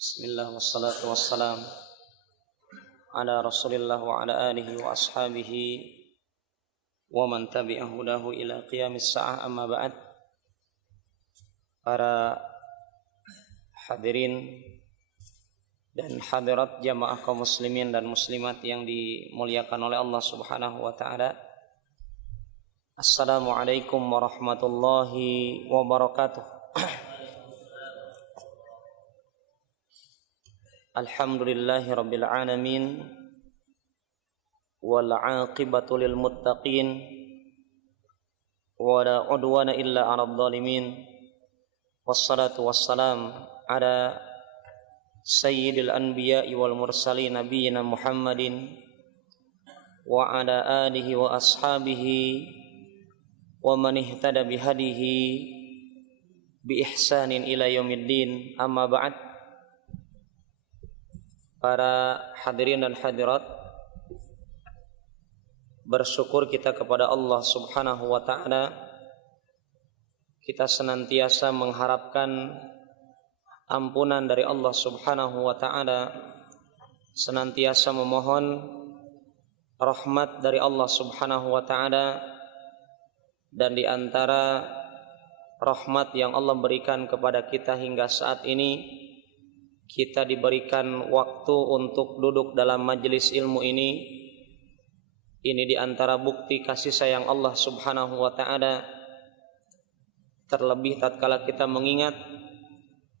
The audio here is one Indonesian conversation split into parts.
Bismillah wassalatu wassalam ala Rasulillah wa ala alihi wa ashabihi wa man tabi'ahu hudahu ila qiyamis sa'ah, amma ba'd. Para hadirin dan hadirat jamaah kaum muslimin dan muslimat yang dimuliakan oleh Allah Subhanahu wa taala. Assalamualaikum warahmatullahi wabarakatuh. Alhamdulillahi rabbil alamin wal 'aqibatu lil muttaqin wa la 'udwana illa 'alal zalimin. Wassalatu wassalam ala sayyidil anbiya'i wal mursalin nabiyina Muhammadin wa ala alihi wa ashabihi wa man ihtada bihadihi bi ihsanin ila yaumiddin, amma ba'd. Para hadirin dan hadirat, bersyukur kita kepada Allah Subhanahu wa ta'ala. Kita senantiasa mengharapkan ampunan dari Allah Subhanahu wa ta'ala, senantiasa memohon rahmat dari Allah Subhanahu wa ta'ala. Dan di antara rahmat yang Allah berikan kepada kita hingga saat ini, kita diberikan waktu untuk duduk dalam majelis ilmu ini. Ini di antara bukti kasih sayang Allah Subhanahu wa ta'ala. Terlebih tatkala kita mengingat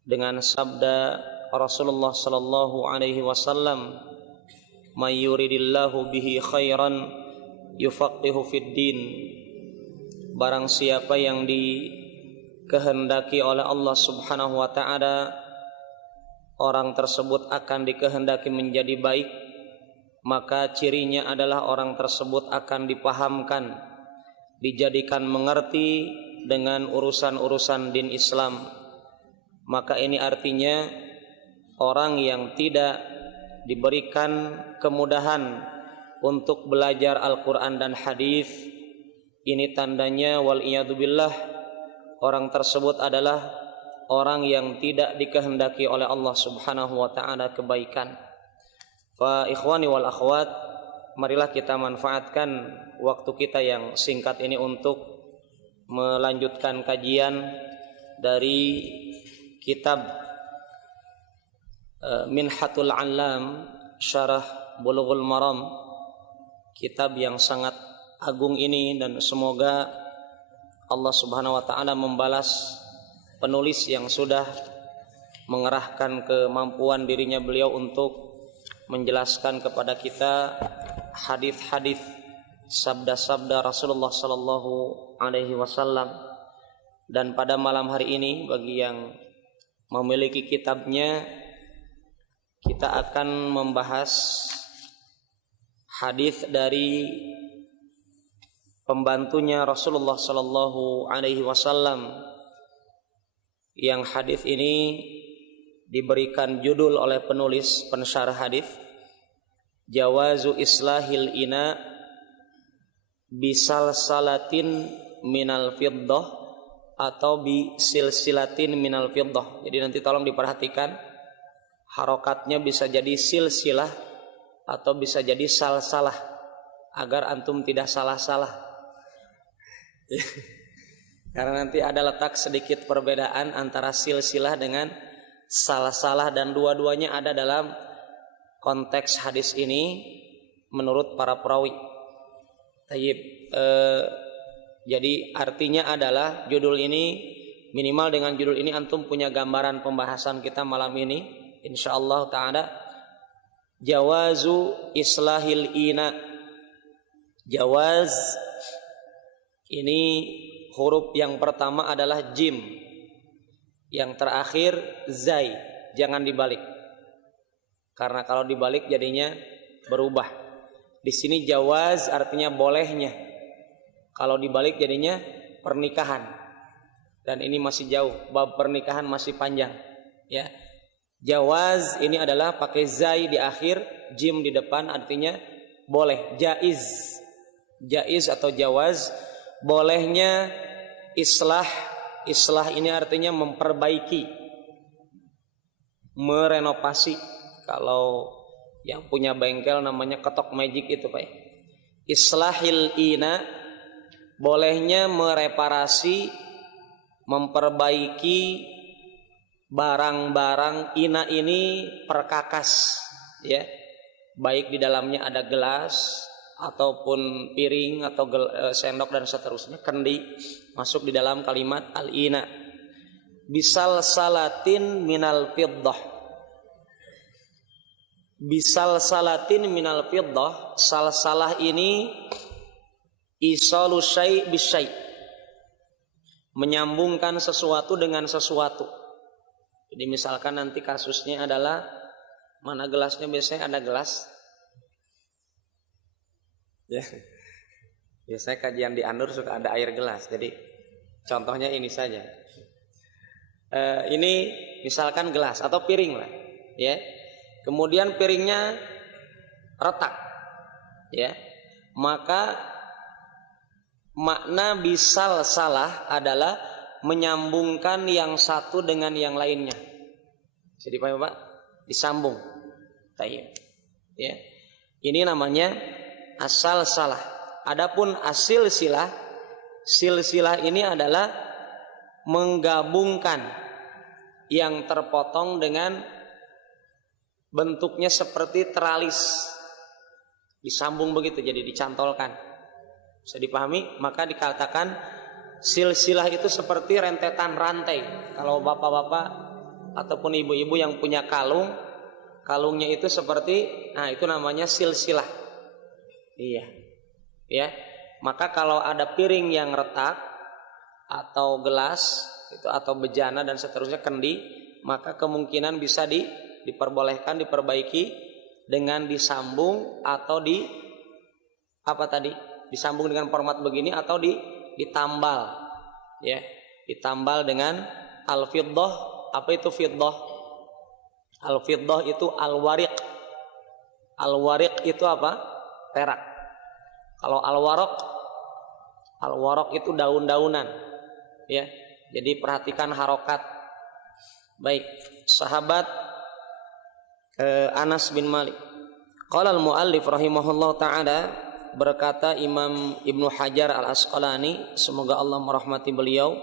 dengan sabda Rasulullah sallallahu alaihi wasallam, "May yuridillahu bihi khairan yufaqihu fid din." Barang siapa yang dikehendaki oleh Allah Subhanahu wa ta'ala, orang tersebut akan dikehendaki menjadi baik, maka cirinya adalah orang tersebut akan dipahamkan, dijadikan mengerti dengan urusan-urusan din Islam. Maka ini artinya orang yang tidak diberikan kemudahan untuk belajar Al-Quran dan hadis, ini tandanya wal'iyadzubillah, orang tersebut adalah orang yang tidak dikehendaki oleh Allah Subhanahu wa ta'ala kebaikan. Fa ikhwani wal akhwat, marilah kita manfaatkan waktu kita yang singkat ini untuk melanjutkan kajian dari kitab Minhatul Allam Syarah Bulughul Maram, kitab yang sangat agung ini, dan semoga Allah Subhanahu wa ta'ala membalas penulis yang sudah mengerahkan kemampuan dirinya beliau untuk menjelaskan kepada kita hadis-hadis, sabda-sabda Rasulullah sallallahu alaihi wasallam. Dan pada malam hari ini, bagi yang memiliki kitabnya, kita akan membahas hadis dari pembantunya Rasulullah sallallahu alaihi wasallam, yang hadis ini diberikan judul oleh penulis pensyarah hadis, Jawazu islahil ina bisal salatin minal fiddah atau bisilsilatin minal fiddah. Jadi nanti tolong diperhatikan, harokatnya bisa jadi silsilah atau bisa jadi salsalah, agar antum tidak salah-salah. Karena nanti ada letak sedikit perbedaan antara silsilah dengan salah-salah, dan dua-duanya ada dalam konteks hadis ini menurut para perawi. Jadi artinya adalah judul ini, minimal dengan judul ini antum punya gambaran pembahasan kita malam ini insyaallah ta'ala. Jawazu islahil ina. Jawaz ini huruf yang pertama adalah jim, yang terakhir zai. Jangan dibalik, karena kalau dibalik jadinya berubah. Di sini jawaz artinya bolehnya, kalau dibalik jadinya pernikahan. Dan ini masih jauh, bab pernikahan masih panjang, ya. Jawaz ini adalah pakai zai di akhir, jim di depan, artinya boleh, jaiz. Jaiz atau jawaz, bolehnya islah. Islah ini artinya memperbaiki. merenovasi. Kalau yang punya bengkel namanya ketok magic itu Pak. Islahil ina, bolehnya mereparasi, memperbaiki barang-barang ina ini perkakas, ya. Baik di dalamnya ada gelas ataupun piring atau sendok dan seterusnya, kendi, masuk di dalam kalimat al-ina. Bisal salatin minal fiddah. Bisal salatin minal fiddah, salsalah ini isalu syai' bisyai', menyambungkan sesuatu dengan sesuatu. Jadi misalkan nanti kasusnya adalah, mana gelasnya, biasanya ada gelas ya. Biasanya kajian di Anur suka ada air gelas. Jadi contohnya ini saja. Ini misalkan gelas atau piring lah, ya. Kemudian piringnya retak, ya. Maka makna bisal salah adalah menyambungkan yang satu dengan yang lainnya. Jadi Pak, disambung. Tayyib. Ya. Ini namanya asal salah. Adapun asil silah, silsilah ini adalah menggabungkan yang terpotong dengan bentuknya seperti teralis, disambung begitu, jadi dicantolkan. Bisa dipahami? Maka dikatakan silsilah itu seperti rentetan rantai. Kalau bapak-bapak ataupun ibu-ibu yang punya kalung, kalungnya itu seperti, nah itu namanya silsilah. Iya, ya. Maka kalau ada piring yang retak atau gelas itu atau bejana dan seterusnya, kendi, maka kemungkinan bisa diperbolehkan diperbaiki dengan disambung atau disambung dengan format begini atau ditambal, ya, ditambal dengan al-fiddah. Apa itu fiddah? Al-fiddah itu al-wariq. Al-wariq itu apa? Perak. Kalau al-waraq itu daun-daunan, ya. Jadi perhatikan harokat. Baik, sahabat Anas bin Malik. Qala al-muallif rahimahullah ta'ala, berkata Imam Ibnu Hajar al-Asqalani, semoga Allah merahmati beliau,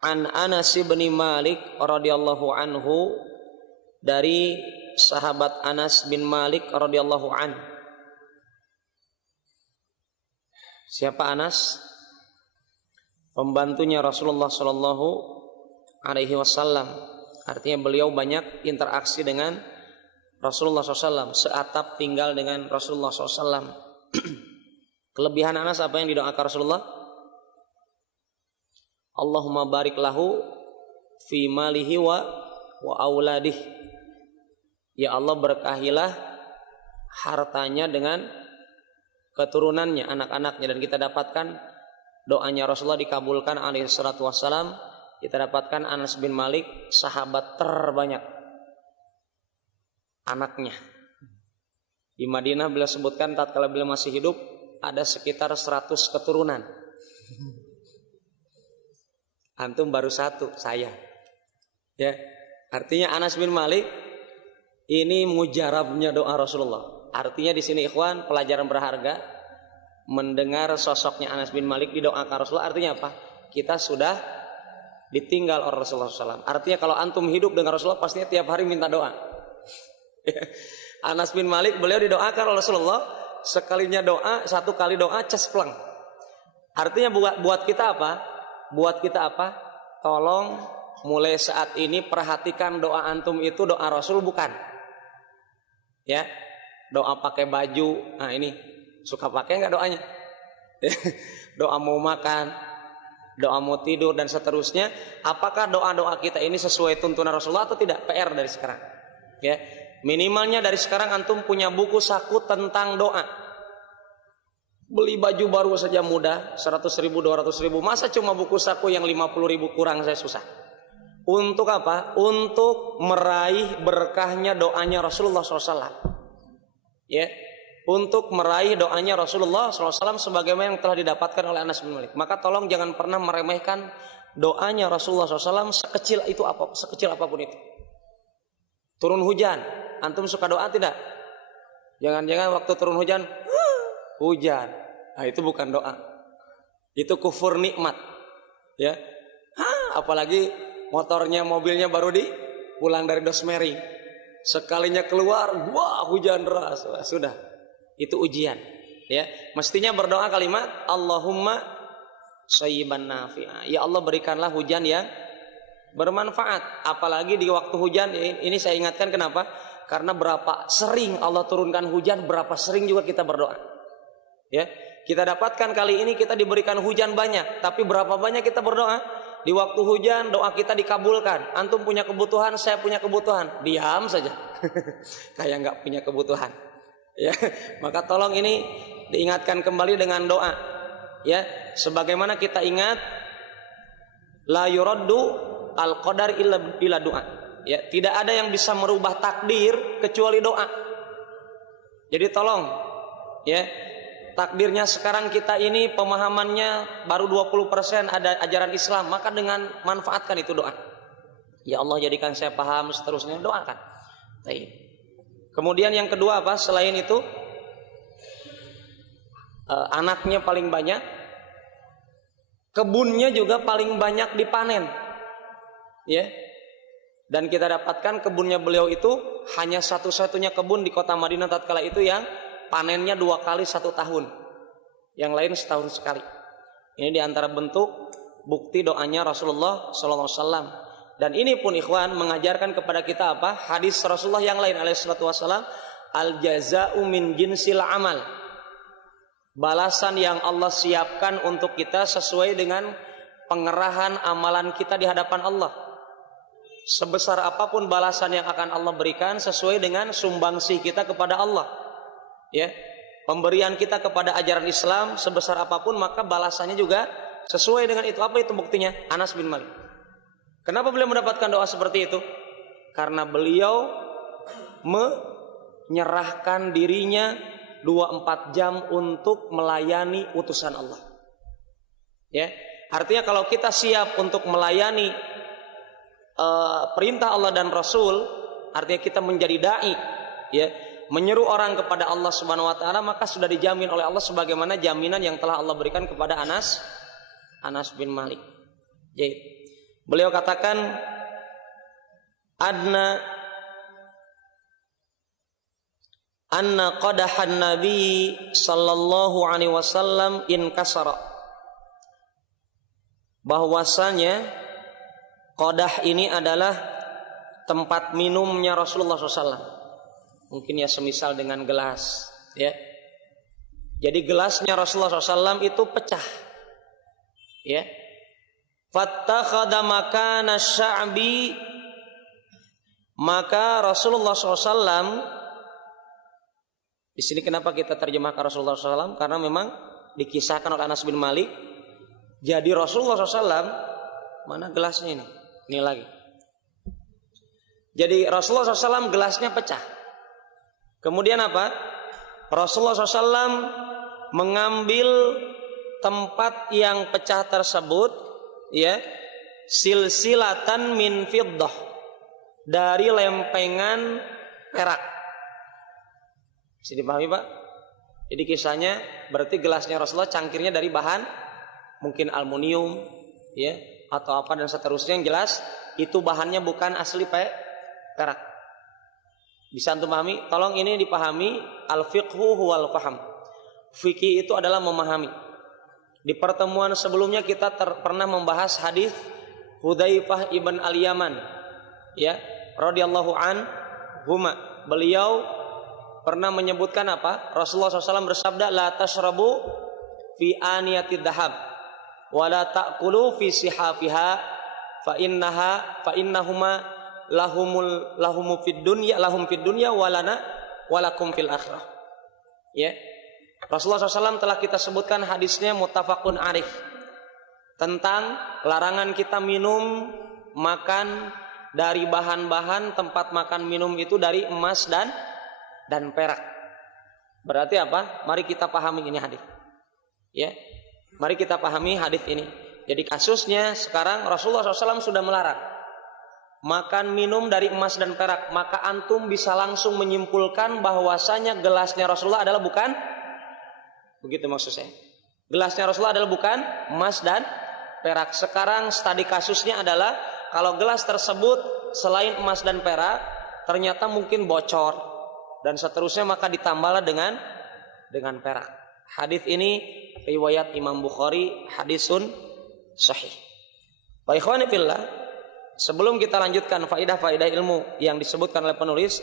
an Anas bin Malik radhiyallahu anhu, dari sahabat Anas bin Malik radhiyallahu an. Siapa Anas? Pembantunya Rasulullah sallallahu alaihi wasallam. Artinya beliau banyak interaksi dengan Rasulullah SAW, seatap tinggal dengan Rasulullah SAW. Kelebihan Anas apa yang didoakan Rasulullah? Allahumma barik lahu fi malihi wa auladih. Ya Allah, berkahilah hartanya dengan keturunannya, anak-anaknya. Dan kita dapatkan doanya Rasulullah dikabulkan alaihi salatu wassalam. Kita dapatkan Anas bin Malik sahabat terbanyak anaknya. Di Madinah beliau sebutkan tatkala beliau masih hidup ada sekitar 100 keturunan. Antum baru satu, saya. Ya, artinya Anas bin Malik ini mujarabnya doa Rasulullah. Artinya di sini ikhwan, pelajaran berharga mendengar sosoknya Anas bin Malik didoakan Rasulullah. Artinya apa? Kita sudah ditinggal oleh Rasulullah SAW. Artinya kalau antum hidup dengan Rasulullah pastinya tiap hari minta doa. Anas bin Malik beliau didoakan oleh Rasulullah, sekalinya doa, satu kali doa cespleng. Artinya buat kita apa? Buat kita apa? Tolong mulai saat ini perhatikan doa antum itu doa Rasul bukan? Ya, doa pakai baju. Nah ini suka pakai nggak doanya? Doa mau makan, doa mau tidur dan seterusnya. Apakah doa-doa kita ini sesuai tuntunan Rasulullah atau tidak? PR dari sekarang. Ya. Minimalnya dari sekarang antum punya buku saku tentang doa. Beli baju baru saja mudah, 100.000, 200.000. Masa cuma buku saku yang 50.000 kurang, saya susah. Untuk apa? Untuk meraih berkahnya doanya Rasulullah SAW. Ya, untuk meraih doanya Rasulullah SAW sebagaimana yang telah didapatkan oleh Anas bin Malik. Maka tolong jangan pernah meremehkan doanya Rasulullah SAW sekecil apapun itu. Turun hujan, antum suka doa tidak? Jangan-jangan waktu turun hujan, hujan. Nah, itu bukan doa. Itu kufur nikmat. Ya. Apalagi motornya, mobilnya baru pulang dari dosmeri. Sekalinya keluar, wah hujan deras. Wah, sudah. Itu ujian. Ya, mestinya berdoa kalimat Allahumma shayyiban nafi'a. Ya Allah, berikanlah hujan yang bermanfaat. Apalagi di waktu hujan ini saya ingatkan kenapa? Karena berapa sering Allah turunkan hujan, berapa sering juga kita berdoa. Ya, kita dapatkan kali ini kita diberikan hujan banyak, tapi berapa banyak kita berdoa? Di waktu hujan doa kita dikabulkan. Antum punya kebutuhan, saya punya kebutuhan, diam saja. Kayak nggak punya kebutuhan. Ya, maka tolong ini diingatkan kembali dengan doa. Ya, sebagaimana kita ingat la yuraddu al-qadar illa doa. Ya, tidak ada yang bisa merubah takdir kecuali doa. Jadi tolong ya, takdirnya sekarang kita ini pemahamannya baru 20% ada ajaran Islam, maka dengan manfaatkan itu doa. Ya Allah, jadikan saya paham, seterusnya doakan. Baik. Kemudian yang kedua apa? Selain itu anaknya paling banyak, kebunnya juga paling banyak dipanen. Ya, dan kita dapatkan kebunnya beliau itu hanya satu-satunya kebun di kota Madinah tatkala itu yang panennya 2 kali 1 tahun, yang lain setahun sekali. Ini diantara bentuk bukti doanya Rasulullah SAW. Dan ini pun ikhwan mengajarkan kepada kita apa? Hadis Rasulullah yang lain alaihissalam, al jaza'u min jinsil amal. Balasan yang Allah siapkan untuk kita sesuai dengan pengerahan amalan kita di hadapan Allah. Sebesar apapun balasan yang akan Allah berikan sesuai dengan sumbangsih kita kepada Allah. Ya, pemberian kita kepada ajaran Islam sebesar apapun maka balasannya juga sesuai dengan itu. Apa itu buktinya? Anas bin Malik. Kenapa beliau mendapatkan doa seperti itu? Karena beliau menyerahkan dirinya 24 jam untuk melayani utusan Allah. Ya, artinya kalau kita siap untuk melayani perintah Allah dan Rasul, artinya kita menjadi dai, ya, menyeru orang kepada Allah Subhanahu wa taala, maka sudah dijamin oleh Allah sebagaimana jaminan yang telah Allah berikan kepada Anas bin Malik. Jadi, beliau katakan anna qadahan nabi sallallahu alaihi wasallam inkasara, bahwasanya qadah ini adalah tempat minumnya Rasulullah SAW. Mungkin ya semisal dengan gelas, ya. Jadi gelasnya Rasulullah SAW itu pecah, ya. Fattakhadha makana sya'bi, maka Rasulullah SAW, di sini kenapa kita terjemahkan Rasulullah SAW? Karena memang dikisahkan oleh Anas bin Malik. Jadi Rasulullah SAW, mana gelasnya ini? Ini lagi. Jadi Rasulullah SAW gelasnya pecah. Kemudian apa? Rasulullah SAW mengambil tempat yang pecah tersebut, ya, silsilatan min fiddah, dari lempengan perak. Bisa dipahami Pak? Jadi kisahnya berarti gelasnya Rasulullah cangkirnya dari bahan mungkin aluminium, ya, atau apa dan seterusnya, yang jelas itu bahannya bukan asli perak. Bisa antum pahami? Tolong ini dipahami, al-fiqhu huwal faham. Fikih itu adalah memahami. Di pertemuan sebelumnya kita pernah membahas hadis Hudzaifah ibn al-Yaman, ya, radhiyallahu anhuma. Beliau pernah menyebutkan apa? Rasulullah SAW bersabda, la tashrabu fi aniyatid dhahab wala ta'kulu fi sihafiha fa innahuma lahum fid dunya walakum fil akhirah. Ya. Rasulullah SAW telah kita sebutkan hadisnya muttafaqun alaih tentang larangan kita minum makan dari bahan-bahan tempat makan minum itu dari emas dan perak. Berarti apa? Mari kita pahami ini hadis. Ya. Mari kita pahami hadis ini. Jadi kasusnya sekarang Rasulullah SAW sudah melarang. makan minum dari emas dan perak, maka antum bisa langsung menyimpulkan bahwasanya gelasnya Rasulullah adalah bukan, begitu maksud saya. Gelasnya Rasulullah adalah bukan emas dan perak. Sekarang studi kasusnya adalah kalau gelas tersebut selain emas dan perak ternyata mungkin bocor dan seterusnya, maka ditambahlah dengan perak. Hadis ini riwayat Imam Bukhari, hadisun sahih. Wa ikhwani fillah, sebelum kita lanjutkan faidah-faidah ilmu yang disebutkan oleh penulis,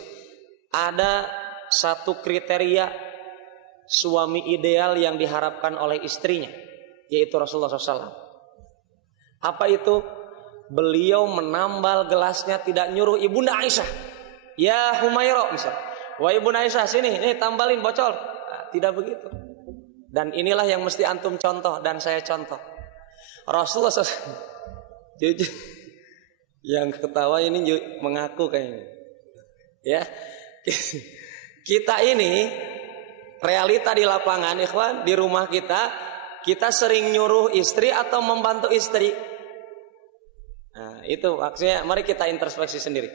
ada satu kriteria suami ideal yang diharapkan oleh istrinya, yaitu Rasulullah SAW. Apa itu? Beliau menambal gelasnya, tidak nyuruh Ibunda Aisyah, ya Humairah misal, wah Ibunda Aisyah sini, nih tambalin bocor. Nah, tidak begitu. Dan inilah yang mesti antum contoh dan saya contoh. Rasulullah SAW, jujur, yang ketawa ini mengaku kayaknya. Ya, kita ini realita di lapangan, ikhwan, di rumah kita sering nyuruh istri atau membantu istri. Nah, itu maksudnya mari kita introspeksi sendiri.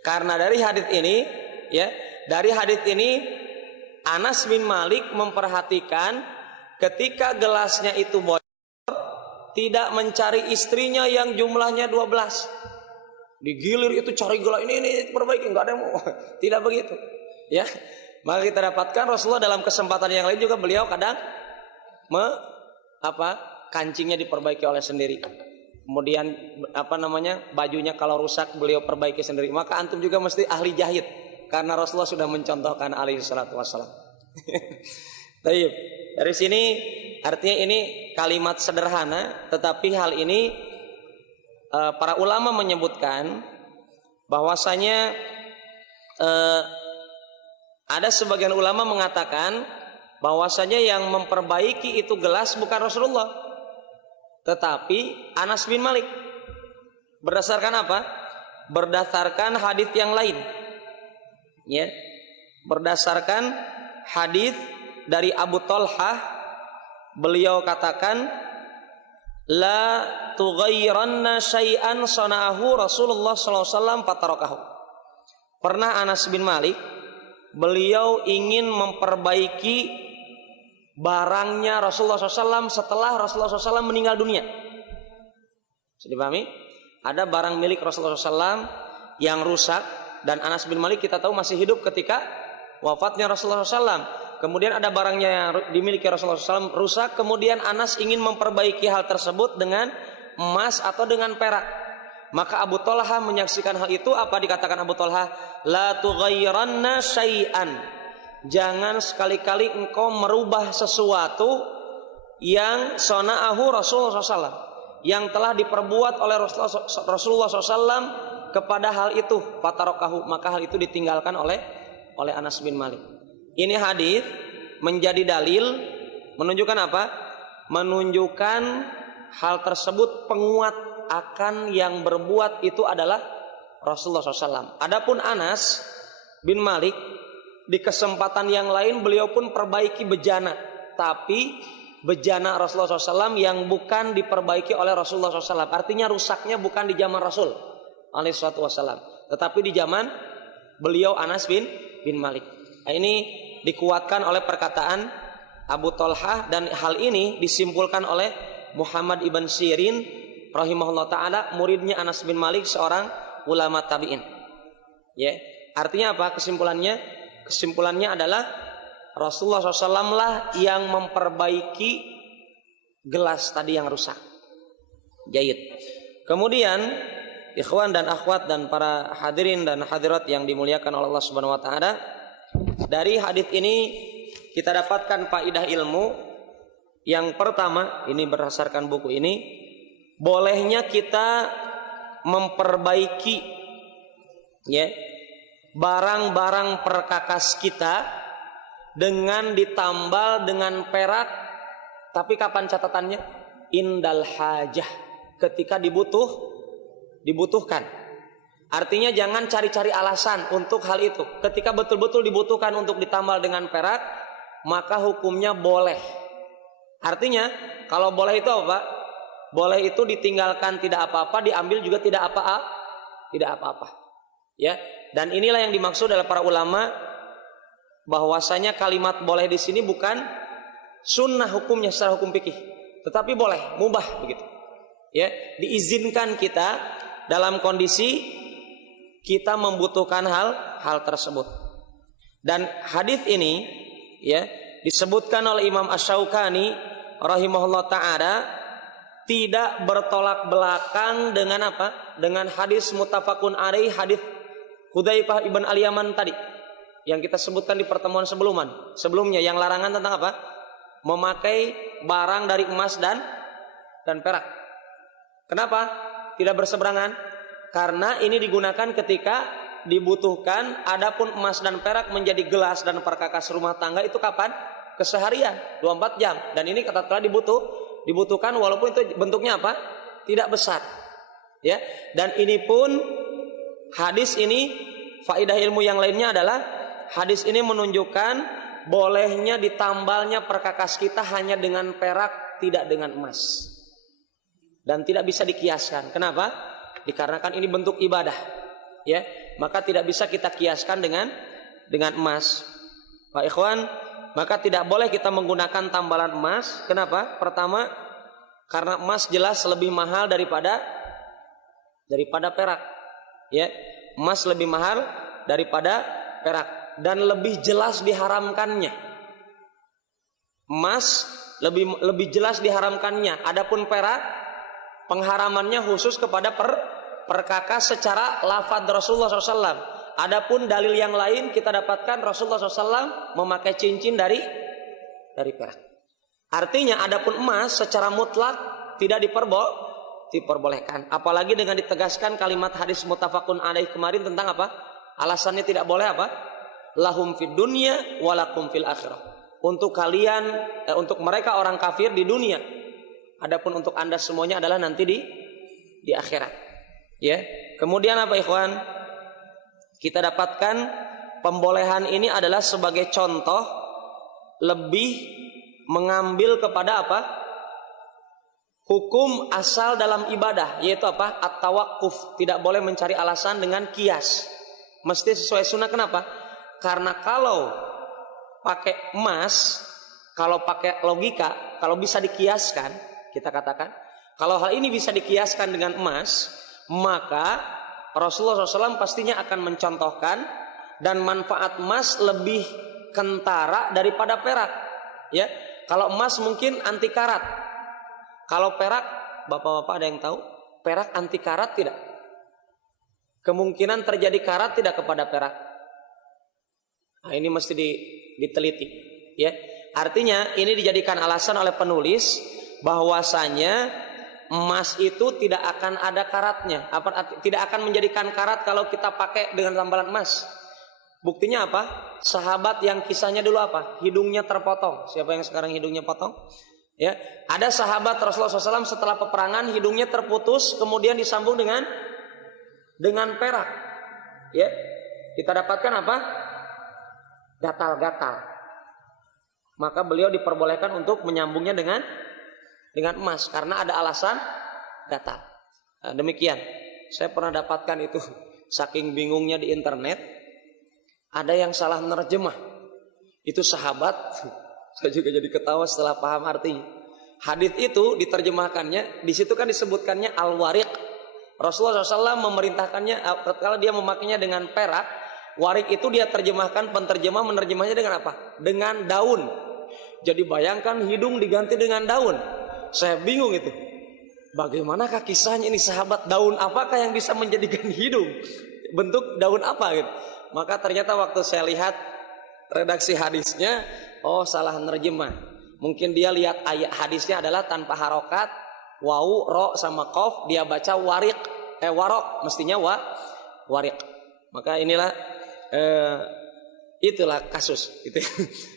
Karena dari hadis ini, ya, dari hadis ini Anas bin Malik memperhatikan ketika gelasnya itu bocor, tidak mencari istrinya yang jumlahnya 12. Digilir itu cari gelas ini perbaiki, enggak ada yang mau. Tidak begitu. Ya. Maka kita dapatkan Rasulullah dalam kesempatan yang lain juga beliau kadang kancingnya diperbaiki oleh sendiri. Kemudian bajunya kalau rusak beliau perbaiki sendiri. Maka antum juga mesti ahli jahit karena Rasulullah sudah mencontohkan alaihi salatu wassalam. Baik. Dari sini artinya ini kalimat sederhana, tetapi hal ini para ulama menyebutkan bahwasanya ada sebagian ulama mengatakan bahwasanya yang memperbaiki itu gelas bukan Rasulullah, tetapi Anas bin Malik. Berdasarkan apa? Berdasarkan hadis yang lain. Ya. Berdasarkan hadis dari Abu Talhah, beliau katakan, la tughayyiranna syai'an sana'ahu Rasulullah sallallahu alaihi wasallam fatarakahu. Pernah Anas bin Malik, beliau ingin memperbaiki barangnya Rasulullah SAW setelah Rasulullah SAW meninggal dunia. Bisa dipahami? Ada barang milik Rasulullah SAW yang rusak, dan Anas bin Malik kita tahu masih hidup ketika wafatnya Rasulullah SAW. Kemudian ada barangnya yang dimiliki Rasulullah SAW rusak, kemudian Anas ingin memperbaiki hal tersebut dengan emas atau dengan perak. Maka Abu Talha menyaksikan hal itu. Apa dikatakan Abu Talha? La tughayyiranna syai'an. Jangan sekali-kali engkau merubah sesuatu yang sona'ahu Rasulullah SAW, yang telah diperbuat oleh Rasulullah SAW kepada hal itu. Fatarakahu, maka hal itu ditinggalkan oleh Anas bin Malik. Ini hadis menjadi dalil menunjukkan apa? Menunjukkan hal tersebut penguat akan yang berbuat itu adalah Rasulullah SAW. Adapun Anas bin Malik di kesempatan yang lain beliau pun perbaiki bejana, tapi bejana Rasulullah SAW yang bukan diperbaiki oleh Rasulullah SAW. Artinya rusaknya bukan di zaman Rasul SAW, tetapi di zaman beliau Anas bin Malik. Nah, ini dikuatkan oleh perkataan Abu Talhah, dan hal ini disimpulkan oleh Muhammad ibn Sirin rahimahullah ta'ala, muridnya Anas bin Malik, seorang ulama tabi'in. Ya, artinya apa kesimpulannya? Kesimpulannya adalah Rasulullah SAW lah yang memperbaiki gelas tadi yang rusak. Jayid. Kemudian ikhwan dan akhwat dan para hadirin dan hadirat yang dimuliakan oleh Allah Subhanahu wa taala, dari hadis ini kita dapatkan faedah ilmu. Yang pertama, ini berdasarkan buku ini, bolehnya kita memperbaiki ya barang-barang perkakas kita dengan ditambal dengan perak, tapi kapan catatannya? Indal hajah, ketika dibutuhkan. Artinya jangan cari-cari alasan untuk hal itu. Ketika betul-betul dibutuhkan untuk ditambal dengan perak, maka hukumnya boleh. Artinya kalau boleh itu apa? Boleh itu ditinggalkan tidak apa-apa, diambil juga tidak apa-apa. tidak apa-apa. Ya, dan inilah yang dimaksud oleh para ulama bahwasanya kalimat boleh di sini bukan sunnah hukumnya secara hukum fikih, tetapi boleh, mubah begitu. Ya, diizinkan kita dalam kondisi kita membutuhkan hal tersebut. Dan hadis ini ya disebutkan oleh Imam Asy-Syaukani rahimahullah taala tidak bertolak belakang dengan apa? Dengan hadis muttafaqun alaih, hadis Hudzaifah ibn al-Yaman tadi yang kita sebutkan di pertemuan sebelumnya yang larangan tentang apa? Memakai barang dari emas dan perak. Kenapa? Tidak berseberangan. Karena ini digunakan ketika dibutuhkan. Adapun emas dan perak menjadi gelas dan perkakas rumah tangga itu kapan? Keseharian, 24 jam. Dan ini katakanlah dibutuhkan walaupun itu bentuknya apa? Tidak besar. Ya. Dan ini pun hadis ini faedah ilmu yang lainnya adalah hadis ini menunjukkan bolehnya ditambalnya perkakas kita hanya dengan perak, tidak dengan emas. Dan tidak bisa dikiaskan. Kenapa? Dikarenakan ini bentuk ibadah. Ya, maka tidak bisa kita kiaskan dengan emas. Pak ikhwan, maka tidak boleh kita menggunakan tambalan emas. Kenapa? Pertama, karena emas jelas lebih mahal daripada perak. Ya, emas lebih mahal daripada perak dan lebih jelas diharamkannya. Emas lebih jelas diharamkannya. Adapun perak pengharamannya khusus kepada perkakas secara lafaz Rasulullah SAW. Adapun dalil yang lain kita dapatkan Rasulullah SAW memakai cincin dari perak. Artinya adapun emas secara mutlak tidak diperbolehkan. Apalagi dengan ditegaskan kalimat hadis muttafaqun alaih kemarin tentang apa? Alasannya tidak boleh apa? Lahum fid dunya walakum fil akhirah. Untuk kalian, untuk mereka orang kafir di dunia. Adapun untuk Anda semuanya adalah nanti di akhirat. Ya. Kemudian apa ikhwan? Kita dapatkan pembolehan ini adalah sebagai contoh lebih mengambil kepada apa? Hukum asal dalam ibadah, yaitu apa? At-tawaqquf, tidak boleh mencari alasan dengan kias. Mesti sesuai sunnah. Kenapa? Karena kalau pakai emas, kalau pakai logika, kalau bisa dikiaskan, kita katakan, kalau hal ini bisa dikiaskan dengan emas, maka Rasulullah SAW pastinya akan mencontohkan dan manfaat emas lebih kentara daripada perak. Ya, kalau emas mungkin anti karat. Kalau perak, bapak-bapak ada yang tahu? Perak anti karat tidak? Kemungkinan terjadi karat tidak kepada perak? Nah, ini mesti diteliti. Ya, artinya ini dijadikan alasan oleh penulis bahwasanya emas itu tidak akan ada karatnya, tidak akan menjadikan karat kalau kita pakai dengan tambalan emas. Buktinya apa? Sahabat yang kisahnya dulu apa? Hidungnya terpotong. Siapa yang sekarang hidungnya potong? Ya, ada sahabat Rasulullah SAW setelah peperangan hidungnya terputus, kemudian disambung dengan perak. Ya, kita dapatkan apa? Gatal-gatal. Maka beliau diperbolehkan untuk menyambungnya dengan emas karena ada alasan gatal. Nah, demikian. Saya pernah dapatkan itu saking bingungnya di internet, ada yang salah menerjemah. Itu sahabat, saya juga jadi ketawa setelah paham artinya. Hadis itu diterjemahkannya, di situ kan disebutkannya al-wariq. Rasulullah SAW memerintahkannya kalau dia memakainya dengan perak, warik itu dia terjemahkan, penterjemah menerjemahnya dengan apa? Dengan daun. Jadi bayangkan hidung diganti dengan daun. Saya bingung itu. Bagaimanakah kisahnya ini sahabat, daun apakah yang bisa menjadikan hidung? Bentuk daun apa gitu. Maka ternyata waktu saya lihat redaksi hadisnya, oh salah nerjemah. Mungkin dia lihat ayat hadisnya adalah tanpa harokat, wawu, ro sama qaf, dia baca warik, warok, mestinya warik. Maka inilah itulah kasus, itu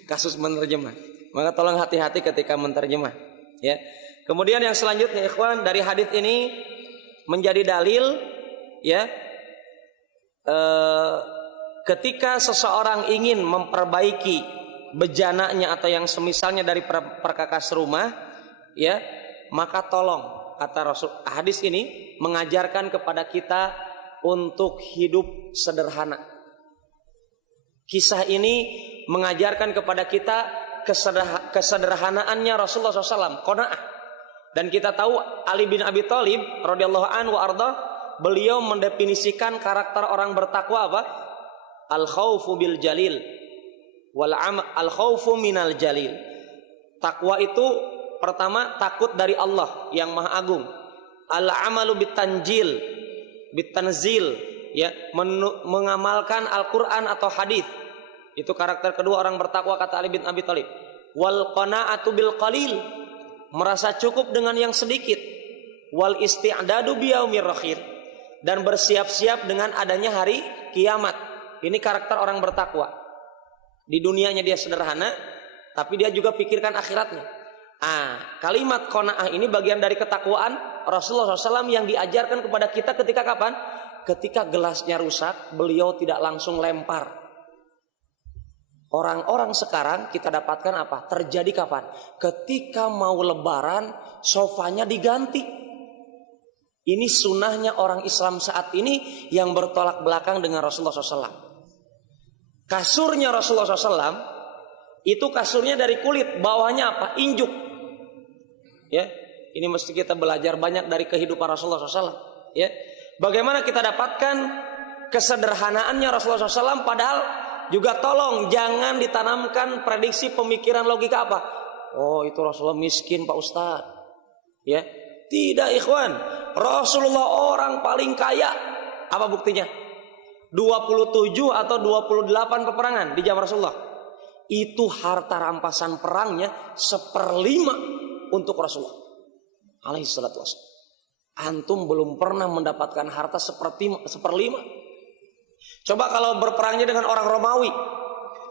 kasus menerjemah. Maka tolong hati-hati ketika menerjemah. Ya. Kemudian yang selanjutnya ikhwan, dari hadis ini menjadi dalil ya ketika seseorang ingin memperbaiki bejananya atau yang semisalnya dari perkakas rumah ya, maka tolong, kata Rasul, hadis ini mengajarkan kepada kita untuk hidup sederhana. Kisah ini mengajarkan kepada kita kesederhanaannya Rasulullah SAW, qanaah. Dan kita tahu Ali bin Abi Thalib radhiyallahu anhu arda, beliau mendefinisikan karakter orang bertakwa apa? Al-khaufu bil jalil wal al-khaufu minal jalil. Takwa itu pertama takut dari Allah yang Maha Agung. Al-amalu bitanjil, bitanzil, ya, mengamalkan Al-Qur'an atau hadis. Itu karakter kedua orang bertakwa kata Ali bin Abi Thalib. Wal qanaatu bil qalil, merasa cukup dengan yang sedikit. Wal isti'dadu bi yaumir akhir, dan bersiap-siap dengan adanya hari kiamat. Ini karakter orang bertakwa. Di dunianya dia sederhana, tapi dia juga pikirkan akhiratnya. Kalimat qanaah ini bagian dari ketakwaan Rasulullah SAW yang diajarkan kepada kita ketika kapan? Ketika gelasnya rusak, beliau tidak langsung lempar. Orang-orang sekarang kita dapatkan apa? Terjadi kapan? Ketika mau lebaran, sofanya diganti. Ini sunnahnya orang Islam saat ini yang bertolak belakang dengan Rasulullah SAW. Kasurnya Rasulullah SAW itu kasurnya dari kulit, bawahnya apa? Injuk. Ya, ini mesti kita belajar banyak dari kehidupan Rasulullah SAW. Ya, bagaimana kita dapatkan kesederhanaannya Rasulullah SAW, padahal juga tolong jangan ditanamkan prediksi pemikiran logika apa? Oh, itu Rasulullah miskin Pak Ustadz. Ya, tidak ikhwan. Rasulullah orang paling kaya. Apa buktinya? 27 atau 28 peperangan di zaman Rasulullah. Itu harta rampasan perangnya 1/5 untuk Rasulullah alaihi salatu wassalam. Antum belum pernah mendapatkan harta 1/5. Coba kalau berperangnya dengan orang Romawi,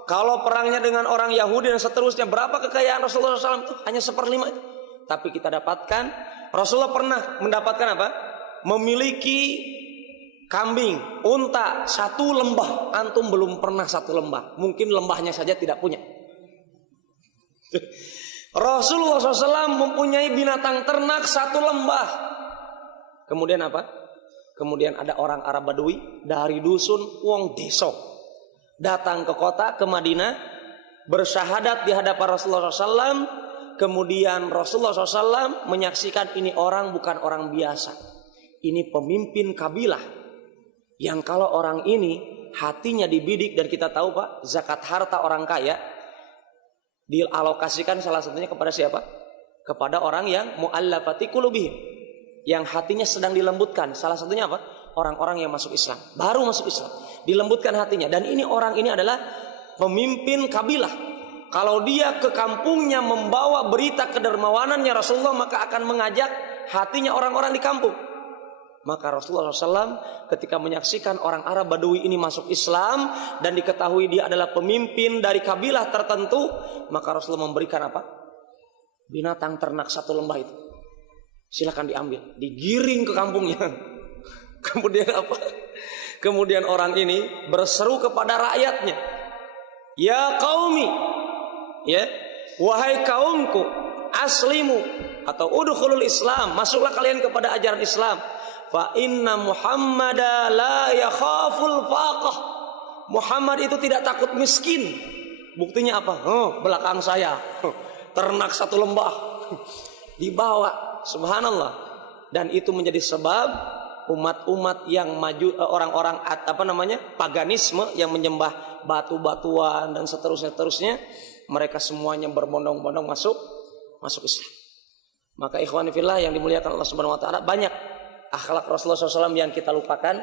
kalau perangnya dengan orang Yahudi dan seterusnya, berapa kekayaan Rasulullah SAW itu? Hanya 1/5 itu. Tapi kita dapatkan, Rasulullah pernah mendapatkan apa? Memiliki kambing, unta 1 lembah. Antum belum pernah 1 lembah. Mungkin lembahnya saja tidak punya. Rasulullah SAW mempunyai binatang ternak 1 lembah. Kemudian apa? Kemudian ada orang Arab Badui dari dusun wong deso datang ke kota, ke Madinah, bersyahadat di hadapan Rasulullah SAW. Kemudian Rasulullah SAW menyaksikan ini orang bukan orang biasa. Ini pemimpin kabilah yang kalau orang ini hatinya dibidik, dan kita tahu Pak, zakat harta orang kaya dialokasikan salah satunya kepada siapa? Kepada orang yang mu'allafati qulubihim, yang hatinya sedang dilembutkan. Salah satunya apa? Orang-orang yang masuk Islam, baru masuk Islam, dilembutkan hatinya. Dan ini orang ini adalah pemimpin kabilah. Kalau dia ke kampungnya membawa berita kedermawanannya Rasulullah, maka akan mengajak hatinya orang-orang di kampung. Maka Rasulullah SAW ketika menyaksikan orang Arab Badui ini masuk Islam dan diketahui dia adalah pemimpin dari kabilah tertentu, maka Rasulullah memberikan apa? Binatang ternak 1 lembah itu. Silakan diambil, digiring ke kampungnya. Kemudian apa? Kemudian orang ini berseru kepada rakyatnya, ya qaumi, ya, wahai kaumku, aslimu atau udkhulul Islam, masuklah kalian kepada ajaran Islam. Fa inna Muhammada la yakhaful faqah. Muhammad itu tidak takut miskin. Buktinya apa? Belakang saya ternak 1 lembah dibawa. Subhanallah. Dan itu menjadi sebab umat-umat yang maju, orang-orang paganisme yang menyembah batu-batuan dan seterusnya, mereka semuanya berbondong-bondong masuk Islam. Maka ikhwani fillah yang dimuliakan Allah Subhanahu wa taala, banyak akhlak Rasulullah SAW yang kita lupakan.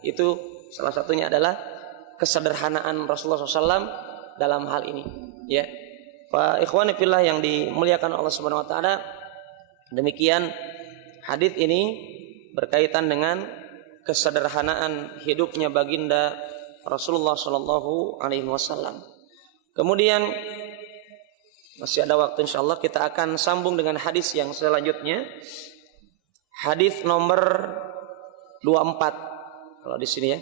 Itu salah satunya adalah kesederhanaan Rasulullah SAW dalam hal ini, ya. Fa ikhwani fillah yang dimuliakan Allah Subhanahu wa taala, demikian hadis ini berkaitan dengan kesederhanaan hidupnya baginda Rasulullah Shallallahu Alaihi Wasallam. Kemudian masih ada waktu, insyaallah kita akan sambung dengan hadis yang selanjutnya. Hadis nomor 24 kalau di sini ya.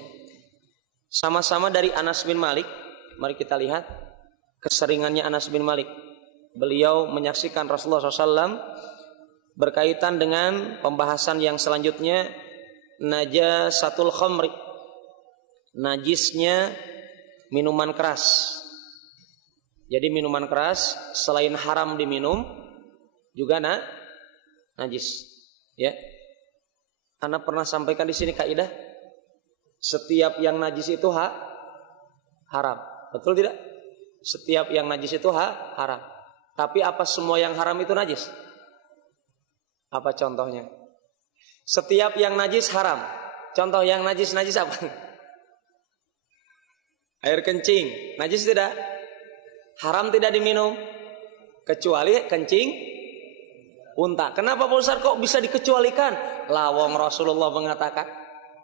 Sama-sama dari Anas bin Malik. Mari kita lihat keseringannya Anas bin Malik. Beliau menyaksikan Rasulullah SAW berkaitan dengan pembahasan yang selanjutnya, najasatul khamri, najisnya minuman keras. Jadi minuman keras selain haram diminum juga najis. Ya. Ana pernah sampaikan di sini kaidah, setiap yang najis itu haram. Betul tidak? Setiap yang najis itu haram. Tapi apa semua yang haram itu najis? Apa contohnya? Setiap yang najis haram. Contoh yang najis apa? Air kencing, najis tidak? Haram tidak diminum kecuali kencing unta. Kenapa Pak Ustaz kok bisa dikecualikan? Lawang Rasulullah mengatakan.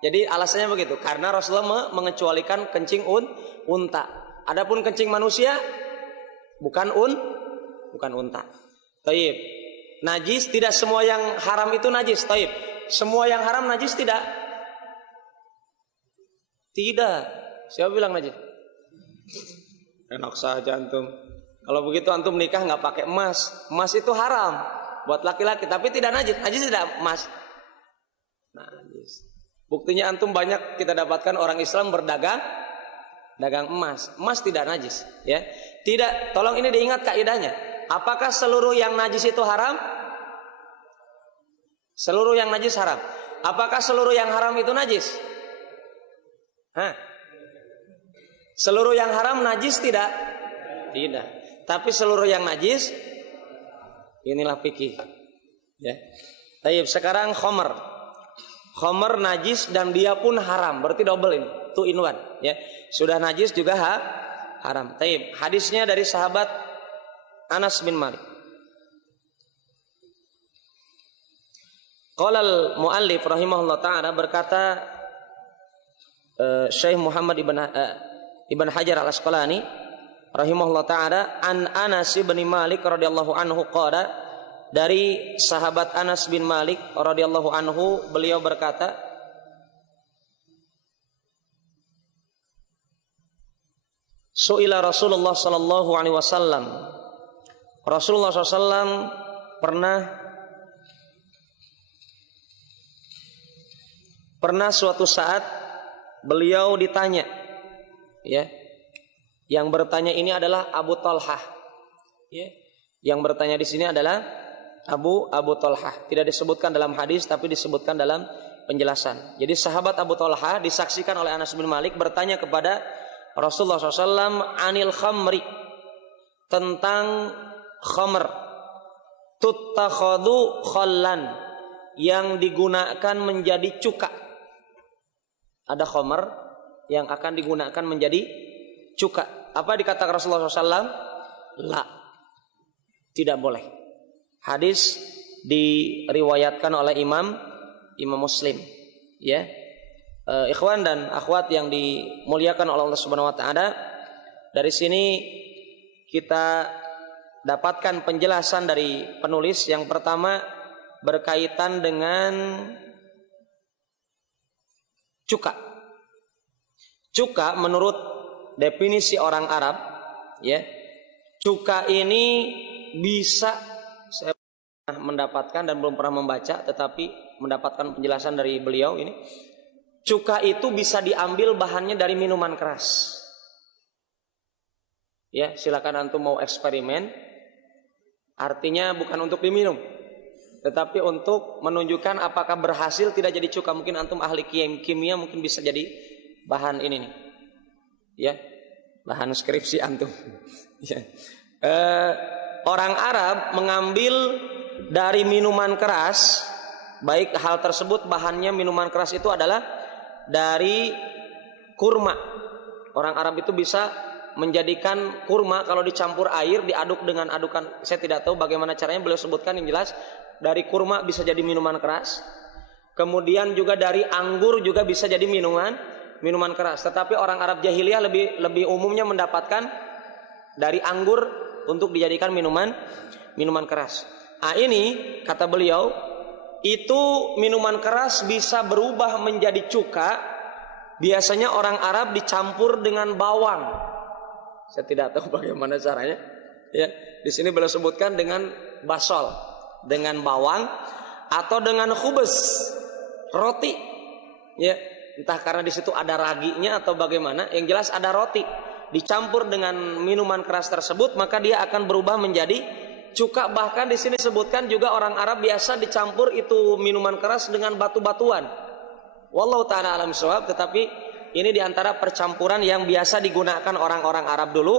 Jadi alasannya begitu, karena Rasulullah mengecualikan kencing unta. Adapun kencing manusia bukan unta. Taib. Najis, tidak semua yang haram itu najis. Taib. Semua yang haram najis tidak? Tidak. Siapa bilang najis? Enak saja antum. Kalau begitu antum nikah nggak pakai emas. Emas itu haram buat laki-laki, tapi tidak najis. Najis tidak emas. Najis. Buktinya antum banyak kita dapatkan orang Islam dagang emas. Emas tidak najis, ya. Tidak, tolong ini diingat kaidahnya. Apakah seluruh yang najis itu haram? Seluruh yang najis haram. Apakah seluruh yang haram itu najis? Hah? Seluruh yang haram najis tidak? Tidak. Tapi seluruh yang najis, inilah fikih. Ya. Taib, sekarang khamr. Khamr najis dan dia pun haram. Berarti double ini, 2 in 1. Ya. Sudah najis juga haram. Taib. Hadisnya dari sahabat Anas bin Malik. Qala al-muallif rahimahullah ta'ala, berkata Syekh Muhammad Ibn Hajar al-Asqalani rahimahullah ta'ala, an Anas bin Malik radhiyallahu anhu qala, dari sahabat Anas bin Malik radhiyallahu anhu, beliau berkata, su'ila Rasulullah sallallahu alaihi wasallam, Rasulullah SAW pernah suatu saat beliau ditanya, ya. Yang bertanya ini adalah Abu Talhah, ya. Yang bertanya di sini adalah Abu Talhah. Tidak disebutkan dalam hadis, tapi disebutkan dalam penjelasan. Jadi sahabat Abu Talhah disaksikan oleh Anas bin Malik bertanya kepada Rasulullah SAW anil khamri, tentang khamr, tuttakhadhu khallan, yang digunakan menjadi cuka. Ada khamr yang akan digunakan menjadi cuka. Apa dikatakan Rasulullah SAW? La, tidak boleh. Hadis diriwayatkan oleh Imam Muslim. Ya, ikhwan dan akhwat yang dimuliakan oleh Allah Subhanahu Wa Taala, dari sini kita dapatkan penjelasan dari penulis. Yang pertama berkaitan dengan cuka. Cuka menurut definisi orang Arab, ya, cuka ini bisa, saya pernah mendapatkan dan belum pernah membaca, tetapi mendapatkan penjelasan dari beliau ini. Cuka itu bisa diambil bahannya dari minuman keras. Ya, silakan antum mau eksperimen. Artinya bukan untuk diminum, tetapi untuk menunjukkan apakah berhasil tidak jadi cuka. Mungkin antum ahli kimia, mungkin bisa jadi bahan ini nih. Ya, bahan skripsi antum. Ya. Orang Arab mengambil dari minuman keras, baik hal tersebut bahannya minuman keras itu adalah dari kurma. Orang Arab itu bisa menjadikan kurma kalau dicampur air, diaduk dengan adukan, saya tidak tahu bagaimana caranya, beliau sebutkan, yang jelas dari kurma bisa jadi minuman keras. Kemudian juga dari anggur juga bisa jadi minuman keras. Tetapi orang Arab jahiliyah lebih umumnya mendapatkan dari anggur untuk dijadikan minuman keras. Nah, ini kata beliau, itu minuman keras bisa berubah menjadi cuka. Biasanya orang Arab dicampur dengan bawang. Saya tidak tahu bagaimana caranya. Ya, di sini beliau sebutkan dengan basol, dengan bawang, atau dengan khubes, roti. Ya, entah karena di situ ada raginya atau bagaimana, yang jelas ada roti dicampur dengan minuman keras tersebut, maka dia akan berubah menjadi cuka. Bahkan di sini sebutkan juga orang Arab biasa dicampur itu minuman keras dengan batu-batuan. Wallahu taala alam shawab, tetapi ini diantara percampuran yang biasa digunakan orang-orang Arab dulu,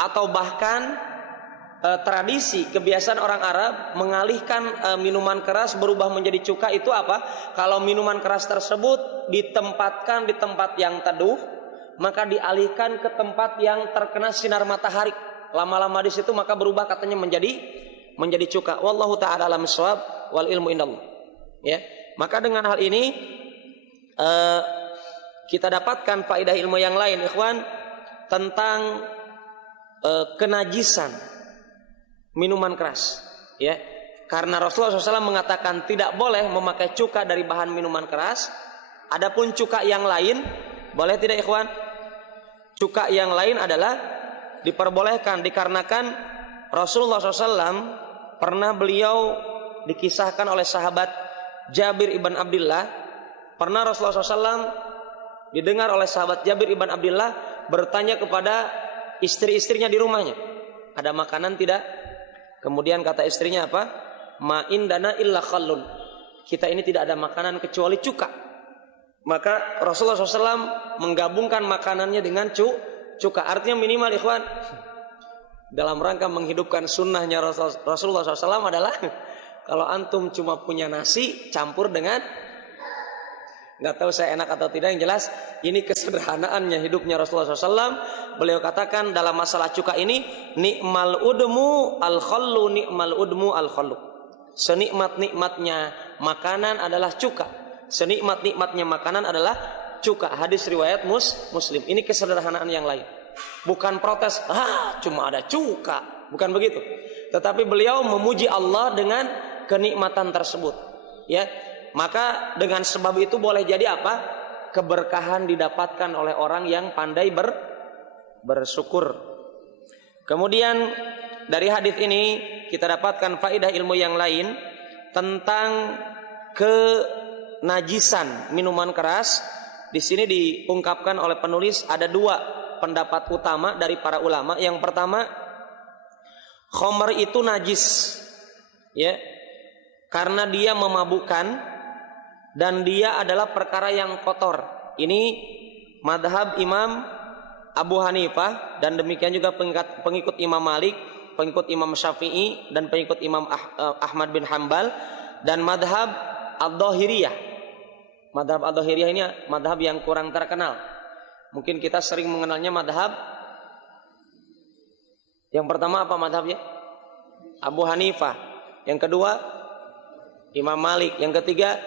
atau bahkan tradisi kebiasaan orang Arab mengalihkan minuman keras berubah menjadi cuka itu apa? Kalau minuman keras tersebut ditempatkan di tempat yang teduh, maka dialihkan ke tempat yang terkena sinar matahari. Lama-lama di situ maka berubah katanya menjadi cuka. Wallahu taala alam shawab wal ilmu indallah. Ya. Maka dengan hal ini kita dapatkan faedah ilmu yang lain, ikhwan, tentang kenajisan minuman keras, ya. Karena Rasulullah SAW mengatakan tidak boleh memakai cuka dari bahan minuman keras. Adapun cuka yang lain, boleh tidak, ikhwan? Cuka yang lain adalah diperbolehkan dikarenakan Rasulullah SAW pernah beliau dikisahkan oleh sahabat Jabir ibn Abdullah, pernah Rasulullah SAW didengar oleh sahabat Jabir ibn Abdullah bertanya kepada istri-istrinya di rumahnya, ada makanan tidak? Kemudian kata istrinya apa? Ma indana illa khallun. Kita ini tidak ada makanan kecuali cuka. Maka Rasulullah SAW menggabungkan makanannya dengan cuka. Artinya minimal, ikhwan, dalam rangka menghidupkan sunnahnya Rasulullah SAW adalah kalau antum cuma punya nasi campur dengan, nggak tahu saya enak atau tidak, yang jelas ini kesederhanaannya hidupnya Rasulullah SAW. Beliau katakan dalam masalah cuka ini, nikmal udmu al khallu, nikmal udmu al khallu. Senikmat-nikmatnya makanan adalah cuka, senikmat-nikmatnya makanan adalah cuka. Hadis riwayat Muslim. Ini kesederhanaan yang lain, bukan protes, cuma ada cuka, bukan begitu. Tetapi beliau memuji Allah dengan kenikmatan tersebut, ya. Maka dengan sebab itu boleh jadi apa? Keberkahan didapatkan oleh orang yang pandai bersyukur. Kemudian dari hadis ini kita dapatkan faedah ilmu yang lain tentang kenajisan minuman keras. Di sini diungkapkan oleh penulis ada dua pendapat utama dari para ulama. Yang pertama, khamr itu najis, ya, karena dia memabukkan dan dia adalah perkara yang kotor. Ini madhab Imam Abu Hanifah, dan demikian juga pengikut Imam Malik, pengikut Imam Syafi'i, dan pengikut Imam Ahmad bin Hambal, dan madhab Ad-Dhahiriyah. Madhab Ad-Dhahiriyah ini madhab yang kurang terkenal. Mungkin kita sering mengenalnya madhab. Yang pertama apa madhabnya? Abu Hanifah. Yang kedua Imam Malik. Yang ketiga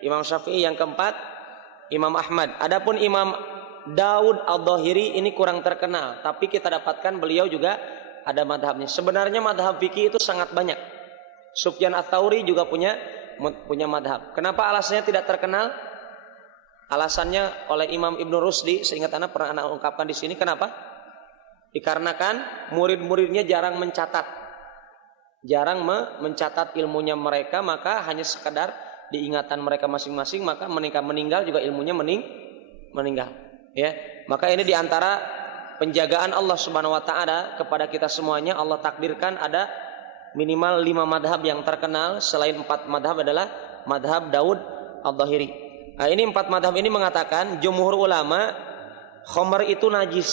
Imam Syafi'i. Yang keempat Imam Ahmad. Adapun Imam Daud Al-Dhahiri ini kurang terkenal, tapi kita dapatkan beliau juga ada madhabnya. Sebenarnya madhab fikih itu sangat banyak. Sufyan Ats-Tsauri juga punya madhab. Kenapa alasannya tidak terkenal? Alasannya oleh Imam Ibnu Rusdi, seingat anak pernah anak ungkapkan di sini. Kenapa? Dikarenakan murid-muridnya jarang mencatat ilmunya mereka, maka hanya sekedar diingatan mereka masing-masing, maka meninggal juga ilmunya meninggal. Ya, maka ini diantara penjagaan Allah Subhanahu Wa Taala kepada kita semuanya. Allah takdirkan ada minimal 5 madhab yang terkenal. Selain 4 madhab adalah madhab Daud Al-Dhahiri. Nah, ini 4 madhab ini mengatakan jumhur ulama khamr itu najis.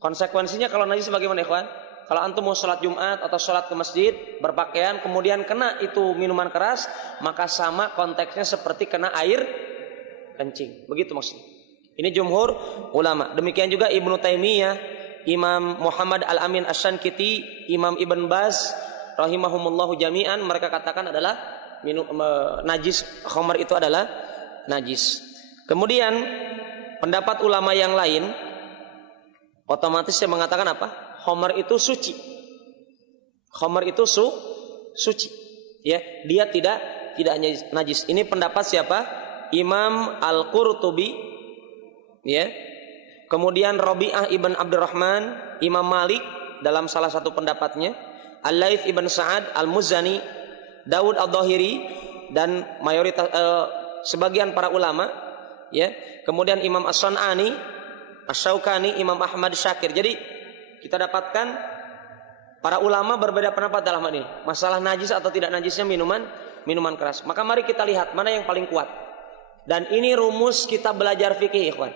Konsekuensinya kalau najis bagaimana, ikhwan? Kalau antum mau sholat Jumat atau sholat ke masjid berpakaian kemudian kena itu minuman keras, maka sama konteksnya seperti kena air kencing. Begitu maksudnya. Ini jumhur ulama. Demikian juga Ibnu Taimiyah, Imam Muhammad Al-Amin Asy-Syankiti, Imam Ibn Baz rahimahumullahu jami'an, mereka katakan adalah najis, khamr itu adalah najis. Kemudian pendapat ulama yang lain otomatis yang mengatakan apa? Khamr itu suci. Khamr itu suci. Ya, dia tidak najis. Ini pendapat siapa? Imam Al-Qurtubi, ya. Kemudian Rabi'ah ibn Abdurrahman, Imam Malik dalam salah satu pendapatnya, Al-Laits ibn Sa'ad Al-Muzani, Daud Al-Dhahiri, dan mayoritas sebagian para ulama, ya. Kemudian Imam As-Sun'ani, Asy-Syaukani, Imam Ahmad Syakir. Jadi kita dapatkan para ulama berbeda pendapat dalam hal ini, masalah najis atau tidak najisnya minuman keras. Maka mari kita lihat mana yang paling kuat. Dan ini rumus kita belajar fikih, ikhwan.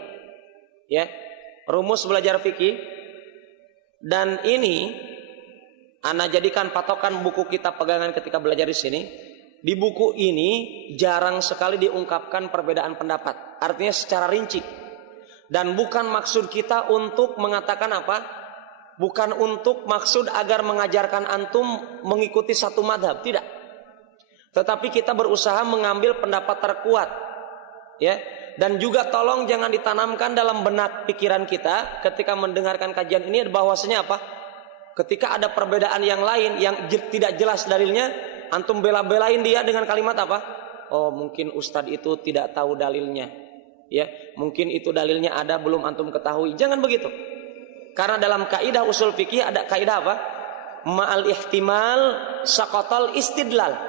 Ya, rumus belajar fikih. Dan ini ana jadikan patokan buku kita pegangan ketika belajar di sini. Di buku ini jarang sekali diungkapkan perbedaan pendapat, artinya secara rinci. Dan bukan maksud kita untuk mengatakan apa? Bukan untuk maksud agar mengajarkan antum mengikuti satu madhab, tidak. Tetapi kita berusaha mengambil pendapat terkuat, ya. Dan juga tolong jangan ditanamkan dalam benak pikiran kita ketika mendengarkan kajian ini bahwasanya apa? Ketika ada perbedaan yang lain yang tidak jelas dalilnya, antum bela-belain dia dengan kalimat apa? Oh, mungkin ustadz itu tidak tahu dalilnya. Ya, mungkin itu dalilnya ada belum antum ketahui. Jangan begitu. Karena dalam kaidah usul fikih ada kaidah apa? Ma'al ihtimal saqatal istidlal.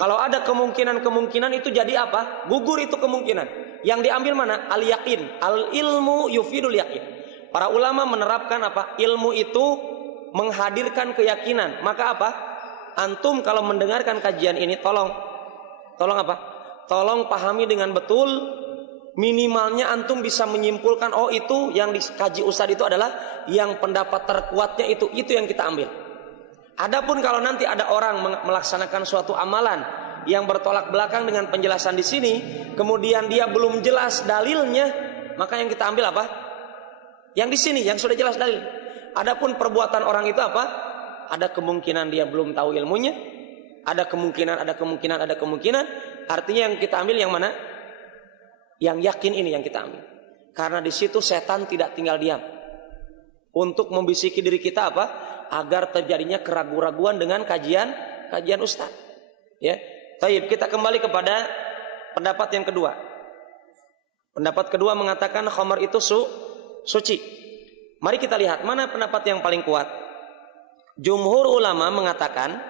Kalau ada kemungkinan itu jadi apa? Gugur itu kemungkinan. Yang diambil mana? Al-yaqin. Al-ilmu yufidul yaqin. Para ulama menerapkan apa? Ilmu itu menghadirkan keyakinan. Maka apa? Antum kalau mendengarkan kajian ini tolong apa? Tolong pahami dengan betul. Minimalnya antum bisa menyimpulkan, oh itu yang dikaji ustadz itu adalah yang pendapat terkuatnya itu yang kita ambil. Adapun kalau nanti ada orang melaksanakan suatu amalan yang bertolak belakang dengan penjelasan di sini, kemudian dia belum jelas dalilnya, maka yang kita ambil apa? Yang di sini, yang sudah jelas dalil. Adapun perbuatan orang itu apa? Ada kemungkinan dia belum tahu ilmunya, ada kemungkinan. Artinya yang kita ambil yang mana? Yang yakin ini yang kita ambil. Karena di situ setan tidak tinggal diam untuk membisiki diri kita apa? Agar terjadinya keraguan-raguan dengan kajian ustaz. Ya. Taib, kita kembali kepada pendapat yang kedua. Pendapat kedua mengatakan khamar itu suci. Mari kita lihat mana pendapat yang paling kuat. Jumhur ulama mengatakan,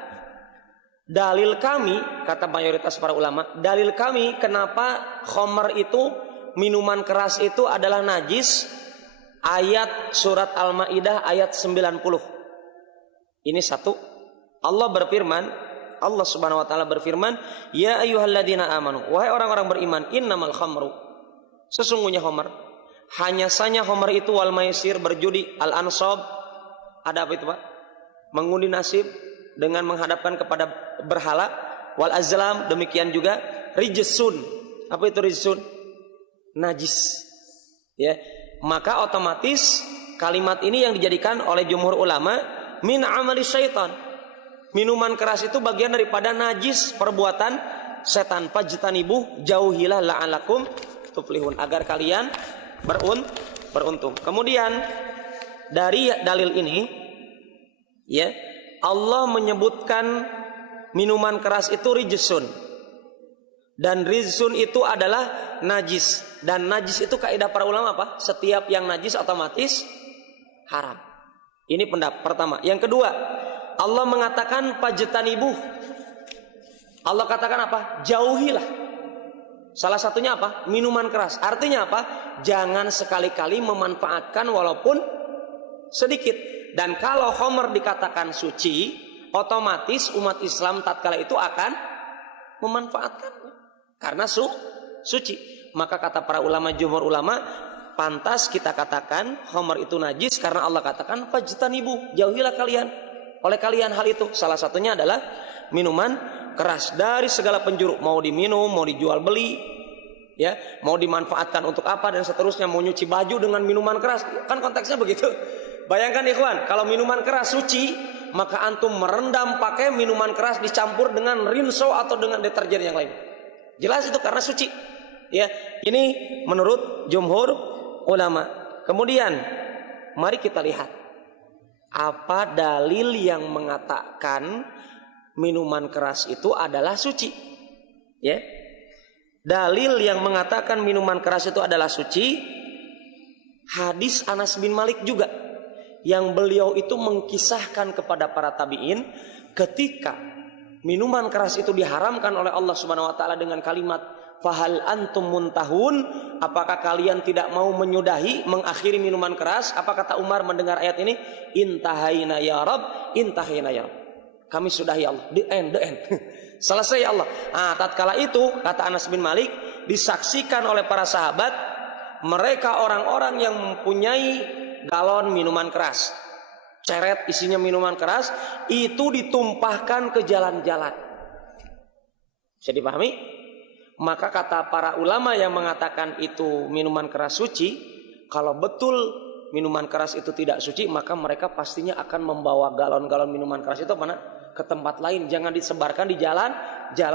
dalil kami, kata mayoritas para ulama, dalil kami kenapa khamar itu, minuman keras itu adalah najis, ayat surat Al-Maidah ayat 90. Ini satu. Allah berfirman, Allah Subhanahu wa taala berfirman, ya ayyuhalladzina amanu, wahai orang-orang beriman, innamal khamru, sesungguhnya khamar, hanya saja khamar itu wal maisir, berjudi, al-ansab, ada apa itu Pak? Mengundi nasib dengan menghadapkan kepada berhala, wal azlam, demikian juga rijsun. Apa itu rijsun? Najis. Ya, maka otomatis kalimat ini yang dijadikan oleh jumhur ulama min amali syaitan. Minuman keras itu bagian daripada najis, perbuatan setan. Fajtanibuh, jauhilah la'alakum tuflihun, agar kalian beruntung. Kemudian dari dalil ini, ya, Allah menyebutkan minuman keras itu rijsun. Dan rijsun itu adalah najis. Dan najis itu kaidah para ulama apa? Setiap yang najis otomatis haram. Ini pendapat pertama. Yang kedua, Allah mengatakan fajtanibuh. Allah katakan apa? Jauhilah. Salah satunya apa? Minuman keras. Artinya apa? Jangan sekali-kali memanfaatkan walaupun sedikit. Dan kalau khamar dikatakan suci, otomatis umat Islam tatkala itu akan memanfaatkan karena suci. Maka kata para ulama, jumhur ulama, pantas kita katakan khamar itu najis karena Allah katakan fajtanibu, jauhilah kalian oleh kalian hal itu. Salah satunya adalah minuman keras dari segala penjuru, mau diminum, mau dijual beli, ya, mau dimanfaatkan untuk apa dan seterusnya, mau nyuci baju dengan minuman keras, kan konteksnya begitu. Bayangkan ikhwan, kalau minuman keras suci, maka antum merendam pakai minuman keras dicampur dengan rinso atau dengan deterjen yang lain. Jelas itu karena suci. Ya, ini menurut jumhur ulama. Kemudian mari kita lihat apa dalil yang mengatakan minuman keras itu adalah suci. Ya. Dalil yang mengatakan minuman keras itu adalah suci, hadis Anas bin Malik juga, yang beliau itu mengkisahkan kepada para tabi'in ketika minuman keras itu diharamkan oleh Allah Subhanahu wa taala dengan kalimat Fahal antum muntahun, apakah kalian tidak mau menyudahi, mengakhiri minuman keras? Apa kata Umar mendengar ayat ini? Intahaina ya Rabb, intahaina ya Rabb. Kami sudahi Allah, the end. Selesai ya Allah. Tatkala itu kata Anas bin Malik, disaksikan oleh para sahabat, mereka orang-orang yang mempunyai galon minuman keras, ceret isinya minuman keras, itu ditumpahkan ke jalan-jalan. Bisa dipahami? Maka kata para ulama yang mengatakan itu minuman keras suci, kalau betul minuman keras itu tidak suci, maka mereka pastinya akan membawa galon-galon minuman keras itu mana? Ke tempat lain. Jangan disebarkan di jalan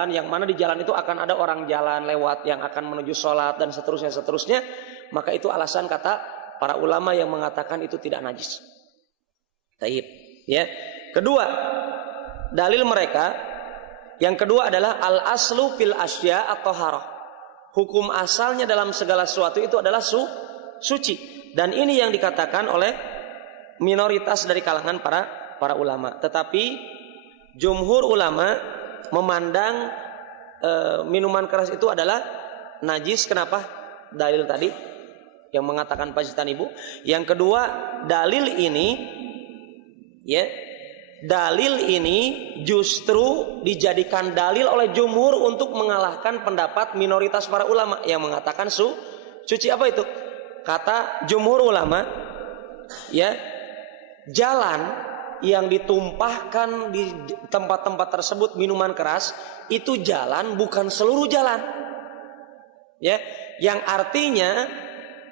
yang mana di jalan itu akan ada orang jalan lewat yang akan menuju sholat dan seterusnya. Maka itu alasan kata para ulama yang mengatakan itu tidak najis. Taib. Ya. Kedua, dalil mereka yang kedua adalah al-aslu fil asya at-thaharah. Hukum asalnya dalam segala sesuatu itu adalah suci. Dan ini yang dikatakan oleh minoritas dari kalangan para ulama. Tetapi jumhur ulama memandang minuman keras itu adalah najis. Kenapa? Dalil tadi yang mengatakan pacitan ibu. Yang kedua, dalil ini justru dijadikan dalil oleh jumhur untuk mengalahkan pendapat minoritas para ulama yang mengatakan suci. Apa itu? Kata jumhur ulama, jalan yang ditumpahkan di tempat-tempat tersebut minuman keras itu jalan, bukan seluruh jalan. Yang artinya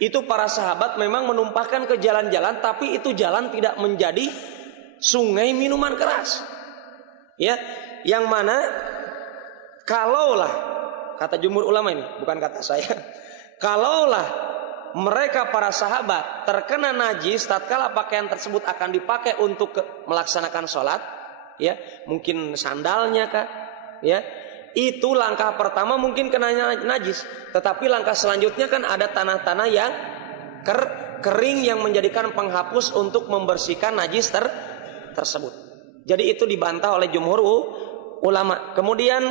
itu para sahabat memang menumpahkan ke jalan-jalan, tapi itu jalan tidak menjadi sungai minuman keras. Yang mana kalaulah, kata jumhur ulama ini, bukan kata saya, kalaulah mereka para sahabat terkena najis tatkala pakaian tersebut akan dipakai untuk melaksanakan sholat, mungkin sandalnya kah, itu langkah pertama mungkin kena najis, tetapi langkah selanjutnya kan ada tanah-tanah yang kering yang menjadikan penghapus untuk membersihkan najis tersebut. Jadi itu dibantah oleh jumhur ulama. Kemudian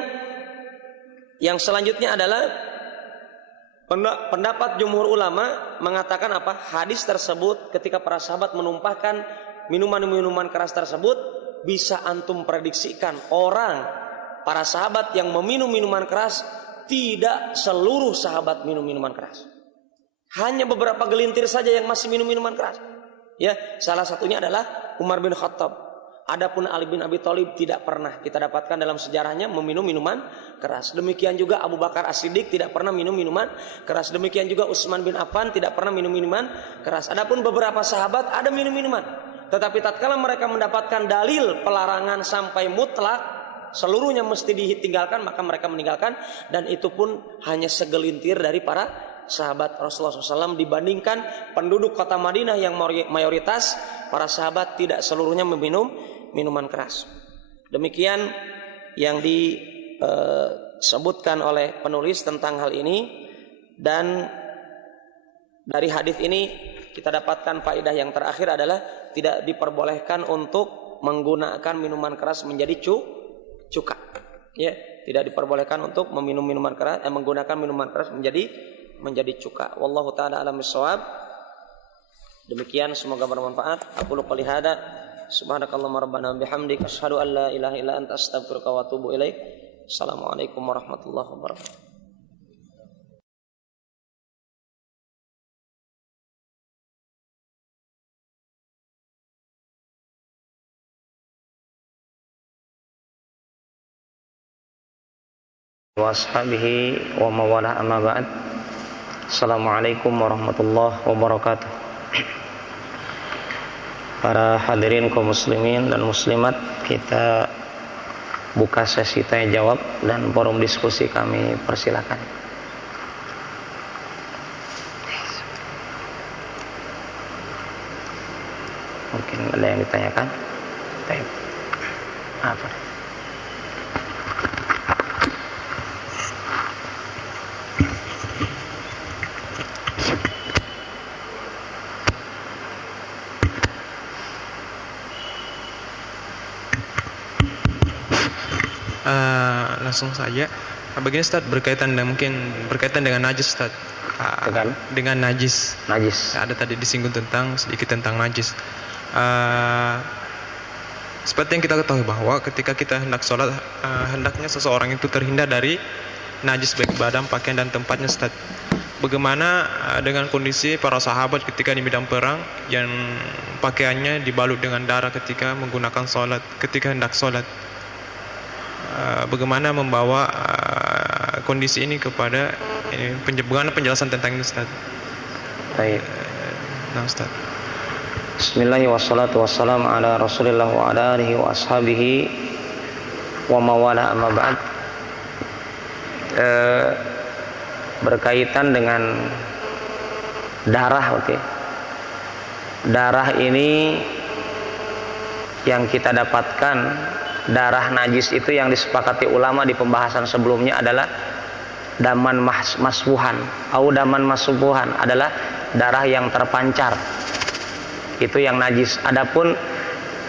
yang selanjutnya adalah pendapat jumhur ulama mengatakan apa? Hadis tersebut ketika para sahabat menumpahkan minuman-minuman keras tersebut, bisa antum prediksikan para sahabat yang meminum minuman keras, tidak seluruh sahabat minum minuman keras. Hanya beberapa gelintir saja yang masih minum minuman keras. Salah satunya adalah Umar bin Khattab. Adapun Ali bin Abi Thalib tidak pernah kita dapatkan dalam sejarahnya meminum minuman keras. Demikian juga Abu Bakar As-Siddiq tidak pernah minum minuman keras. Demikian juga Utsman bin Affan tidak pernah minum minuman keras. Adapun beberapa sahabat ada minum minuman. Tetapi tatkala mereka mendapatkan dalil pelarangan sampai mutlak, seluruhnya mesti ditinggalkan, maka mereka meninggalkan. Dan itu pun hanya segelintir dari para sahabat Rasulullah SAW dibandingkan penduduk kota Madinah yang mayoritas para sahabat tidak seluruhnya meminum minuman keras. Demikian yang disebutkan oleh penulis tentang hal ini. Dan dari hadis ini kita dapatkan faedah yang terakhir adalah tidak diperbolehkan untuk menggunakan minuman keras menjadi cuka. Tidak diperbolehkan untuk menggunakan minuman keras menjadi cuka. Wallahu taala alam bissawab. Demikian, semoga bermanfaat. Aku qouli hada, subhanakallahumma rabbana bihamdik, asyhadu an la ilaha illa anta, astaghfiruka wa atubu ilaik. Assalamualaikum warahmatullahi wabarakatuh. Wa ashabihi wa mawalah, amma ba'd. Assalamualaikum warahmatullahi wabarakatuh. Para hadirin kaum muslimin dan muslimat, kita buka sesi tanya jawab dan forum diskusi kami persilakan. Mungkin ada yang ditanyakan? Apa? Langsung saja. Begini Ustaz, berkaitan dengan najis Ustaz. Dengan najis. Najis. Ada tadi disinggung sedikit tentang najis. Seperti yang kita ketahui bahwa ketika kita hendak sholat, hendaknya seseorang itu terhindar dari najis baik badan, pakaian dan tempatnya Ustaz. Bagaimana dengan kondisi para sahabat ketika di medan perang yang pakaiannya dibalut dengan darah ketika menggunakan sholat, ketika hendak sholat? Bagaimana membawa kondisi ini kepada bagaimana penjelasan tentang ini Ustaz? Baik. Nah Ustaz. Bismillahirrahmanirrahim. Wassalamu ala Rasulillah wa ala alihi wa ashabihi wa mawala amma ba'd. Berkaitan dengan darah, oke. Darah ini yang kita dapatkan, darah najis itu yang disepakati ulama di pembahasan sebelumnya adalah daman masfuhan atau daman masfuhan, adalah darah yang terpancar. Itu yang najis. Adapun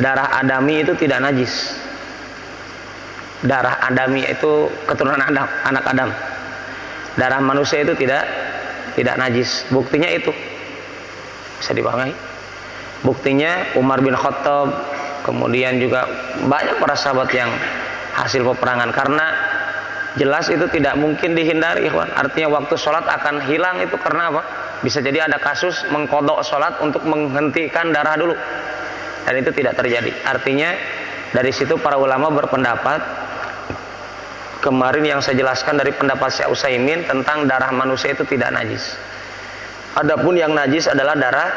darah adami itu tidak najis. Darah adami itu keturunan Adam, anak Adam. Darah manusia itu tidak najis. Buktinya itu bisa dipahami. Buktinya Umar bin Khattab, kemudian juga banyak para sahabat yang hasil peperangan, karena jelas itu tidak mungkin dihindari, ikhwan. Artinya waktu sholat akan hilang itu karena apa? Bisa jadi ada kasus mengkodok sholat untuk menghentikan darah dulu, dan itu tidak terjadi. Artinya dari situ para ulama berpendapat, kemarin yang saya jelaskan dari pendapat Syekh Utsaimin tentang darah manusia itu tidak najis. Adapun yang najis adalah darah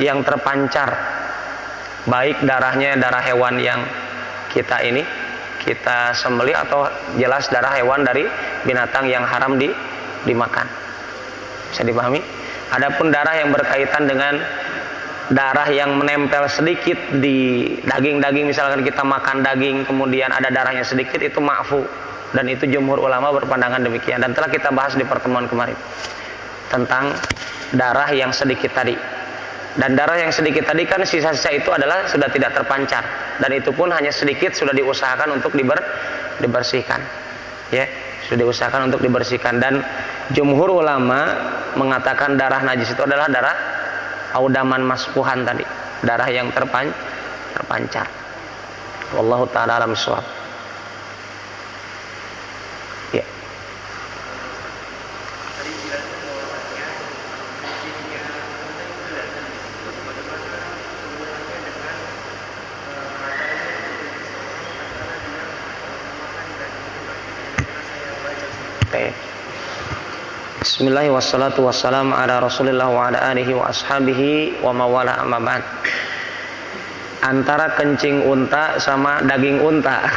yang terpancar, baik darahnya darah hewan yang kita sembelih atau jelas darah hewan dari binatang yang haram dimakan. Bisa dipahami? Adapun darah yang berkaitan dengan darah yang menempel sedikit di daging-daging, misalkan kita makan daging kemudian ada darahnya sedikit, itu ma'fu, dan itu jumhur ulama berpandangan demikian, dan telah kita bahas di pertemuan kemarin tentang darah yang sedikit tadi. Dan darah yang sedikit tadi kan sisa-sisa itu adalah sudah tidak terpancar, dan itu pun hanya sedikit, sudah diusahakan untuk dibersihkan, ya, sudah diusahakan untuk dibersihkan. Dan jumhur ulama mengatakan darah najis itu adalah darah audaman masfuhan tadi, darah yang terpancar. Wallahu ta'ala alam shawab. Ya. Bismillahirrahmanirrahim. Wassalatu wassalamu ala Rasulillah wa ala alihi wa ashabihi wa mawala amma ba'd. Antara kencing unta sama daging unta.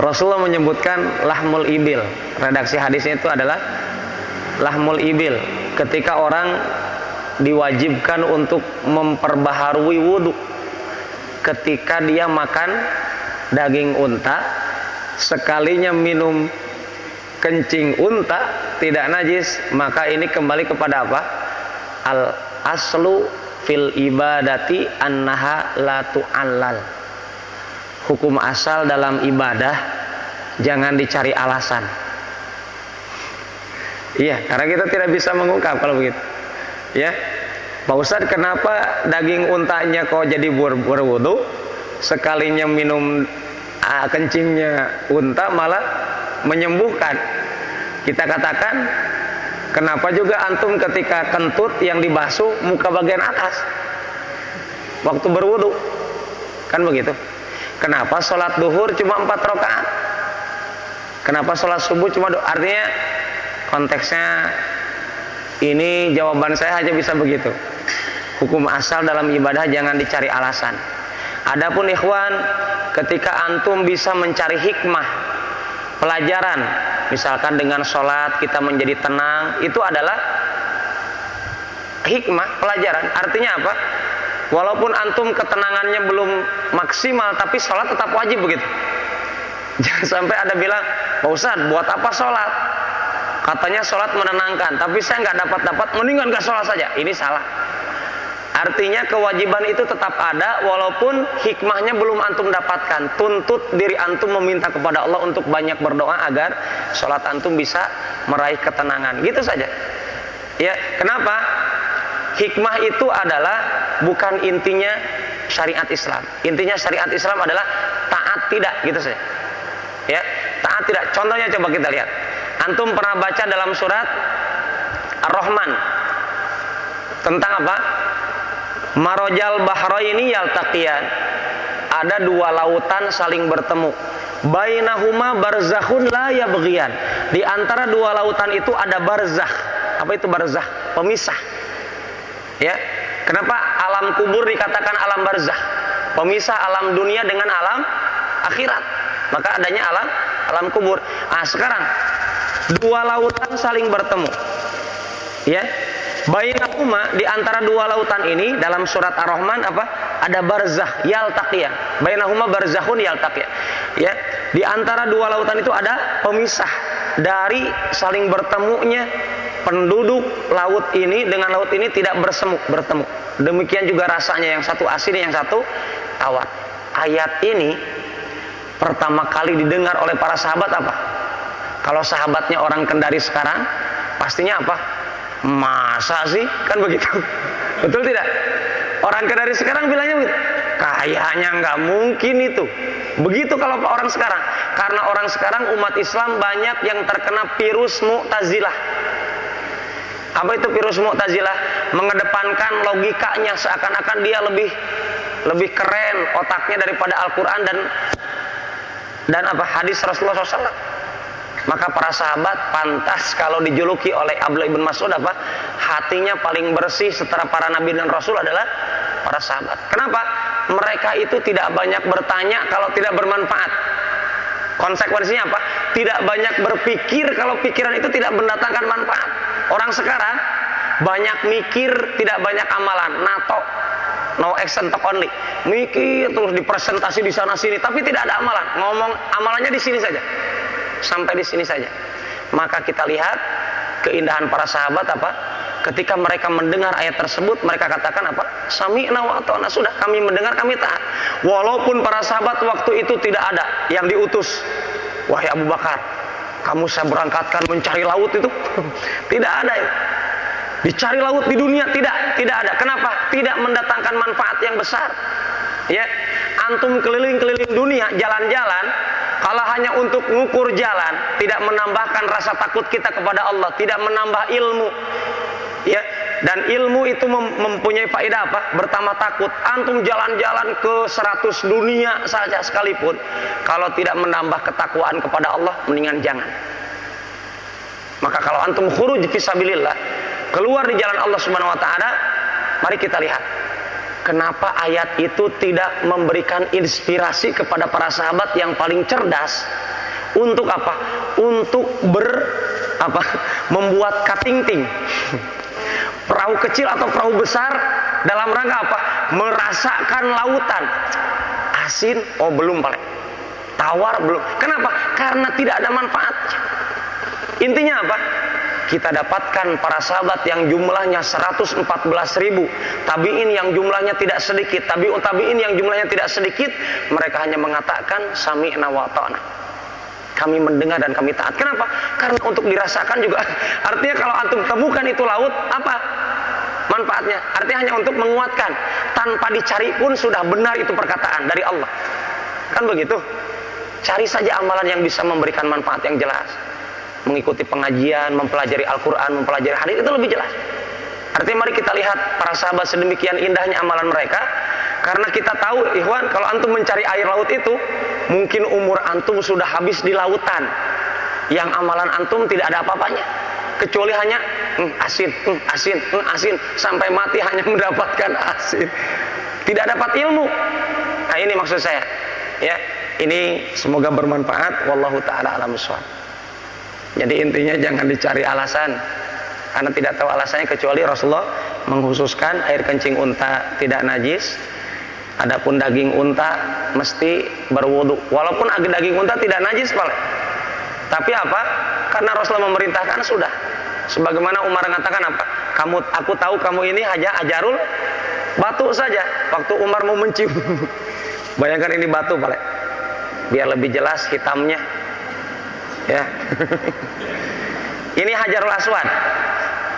Rasulullah menyebutkan lahmul ibil. Redaksi hadisnya itu adalah lahmul ibil. Ketika orang diwajibkan untuk memperbaharui wudhu ketika dia makan daging unta, sekalinya minum kencing unta tidak najis, maka ini kembali kepada apa? Al aslu fil ibadati annaha la tu'allal. Hukum asal dalam ibadah jangan dicari alasan. Iya, karena kita tidak bisa mengungkap kalau begitu. Ya, Pak Ustadz, kenapa daging untanya kok jadi berwudu, sekalinya minum kencingnya unta malah menyembuhkan? Kita katakan, kenapa juga antum ketika kentut yang dibasuh muka bagian atas waktu berwudu? Kan begitu. Kenapa sholat duhur cuma 4 rakaat? Kenapa sholat subuh cuma 2? Artinya konteksnya ini, jawaban saya hanya bisa begitu. Hukum asal dalam ibadah jangan dicari alasan. Adapun ikhwan, ketika antum bisa mencari hikmah, pelajaran, misalkan dengan sholat kita menjadi tenang, itu adalah hikmah, pelajaran. Artinya apa? Walaupun antum ketenangannya belum maksimal, tapi sholat tetap wajib begitu. Jangan sampai ada bilang, Pak Ustadz, buat apa sholat? Katanya sholat menenangkan, tapi saya nggak dapat, mendingan nggak sholat saja. Ini salah. Artinya kewajiban itu tetap ada walaupun hikmahnya belum antum dapatkan. Tuntut diri antum meminta kepada Allah untuk banyak berdoa agar sholat antum bisa meraih ketenangan. Gitu saja. Ya, kenapa? Hikmah itu adalah bukan intinya syariat Islam. Intinya syariat Islam adalah taat tidak, gitu saja. Ya, taat tidak. Contohnya coba kita lihat. Antum pernah baca dalam surat Ar-Rahman tentang apa? Marojal bahraini yaltaqiyan. Ada dua lautan saling bertemu. Bainahuma barzakhun la yabghiyan. Di antara dua lautan itu ada barzakh. Apa itu barzakh? Pemisah. Ya. Kenapa alam kubur dikatakan alam barzakh? Pemisah alam dunia dengan alam akhirat. Maka adanya alam kubur. Ah, sekarang dua lautan saling bertemu. Ya. Bainahuma, di antara dua lautan ini dalam surat Ar-Rahman apa? Ada barzakh yaltaqiyan. Bainahuma barzakhun yaltaqiyan. Ya, di antara dua lautan itu ada pemisah dari saling bertemunya penduduk laut ini dengan laut ini tidak bertemu. Demikian juga rasanya, yang satu asin, yang satu tawar. Ayat ini pertama kali didengar oleh para sahabat apa? Kalau sahabatnya orang Kendari sekarang, pastinya apa? Masa sih? Kan begitu. Betul tidak? Orang Kendari sekarang bilangnya begitu. Kayaknya nggak mungkin itu. Begitu kalau orang sekarang. Karena orang sekarang umat Islam banyak yang terkena virus Mu'tazilah. Apa itu virus Mu'tazilah? Mengedepankan logikanya seakan-akan dia lebih keren otaknya daripada Al-Quran dan apa hadis Rasulullah SAW. Maka para sahabat pantas kalau dijuluki oleh Abdullah ibn Mas'ud apa? Hatinya paling bersih setelah para nabi dan rasul adalah para sahabat. Kenapa? Mereka itu tidak banyak bertanya kalau tidak bermanfaat. Konsekuensinya apa? Tidak banyak berpikir kalau pikiran itu tidak mendatangkan manfaat. Orang sekarang banyak mikir, tidak banyak amalan. NATO, no action talk only. Mikir terus dipresentasi di sana sini, tapi tidak ada amalan. Ngomong amalannya di sini saja. Sampai di sini saja. Maka kita lihat keindahan para sahabat apa? Ketika mereka mendengar ayat tersebut, mereka katakan apa? Sami'na wa ata'na, sudah kami mendengar, kami taat. Walaupun para sahabat waktu itu tidak ada yang diutus. Wahai Abu Bakar, kamu saya berangkatkan mencari laut itu. Tidak ada ya. Dicari laut di dunia tidak ada. Kenapa? Tidak mendatangkan manfaat yang besar. Ya, antum keliling-keliling dunia jalan-jalan, kalau hanya untuk mengukur jalan, tidak menambahkan rasa takut kita kepada Allah, tidak menambah ilmu. Ya, dan ilmu itu mempunyai faedah apa? Bertambah takut. Antum jalan-jalan ke 100 dunia saja sekalipun, kalau tidak menambah ketakwaan kepada Allah, mendingan jangan. Maka kalau antum khuruj fisabilillah, keluar di jalan Allah Subhanahu wa taala, mari kita lihat kenapa ayat itu tidak memberikan inspirasi kepada para sahabat yang paling cerdas untuk apa? Untuk membuat katingting. Perahu kecil atau perahu besar dalam rangka apa? Merasakan lautan. Asin, oh belum paling. Tawar belum. Kenapa? Karena tidak ada manfaatnya. Intinya apa? Kita dapatkan para sahabat yang jumlahnya 114.000, tabi'in yang jumlahnya tidak sedikit, tabi'in yang jumlahnya tidak sedikit, mereka hanya mengatakan sami'na wa ta'na. Kami mendengar dan kami taat. Kenapa? Karena untuk dirasakan juga. Artinya kalau antum temukan itu laut, apa manfaatnya? Artinya hanya untuk menguatkan. Tanpa dicari pun sudah benar itu perkataan dari Allah. Kan begitu? Cari saja amalan yang bisa memberikan manfaat yang jelas. Mengikuti pengajian, mempelajari Al-Quran, mempelajari hadis, itu lebih jelas. Artinya mari kita lihat para sahabat sedemikian indahnya amalan mereka. Karena kita tahu, ikhwan, kalau antum mencari air laut itu, mungkin umur antum sudah habis di lautan, yang amalan antum tidak ada apa-apanya, kecuali hanya asin, sampai mati hanya mendapatkan asin, tidak dapat ilmu. Nah ini maksud saya, ya, ini semoga bermanfaat. Wallahu ta'ala a'lam bishawab. Jadi intinya jangan dicari alasan, karena tidak tahu alasannya, kecuali Rasulullah mengkhususkan air kencing unta tidak najis. Adapun daging unta mesti berwudu. Walaupun daging unta tidak najis, Pak. Tapi apa? Karena Rasulullah memerintahkan sudah. Sebagaimana Umar mengatakan apa? Aku tahu kamu ini ajarul Batu saja waktu Umar mau mencium. Bayangkan ini batu, Pak. Biar lebih jelas hitamnya. Ya. Ini Hajarul Aswad.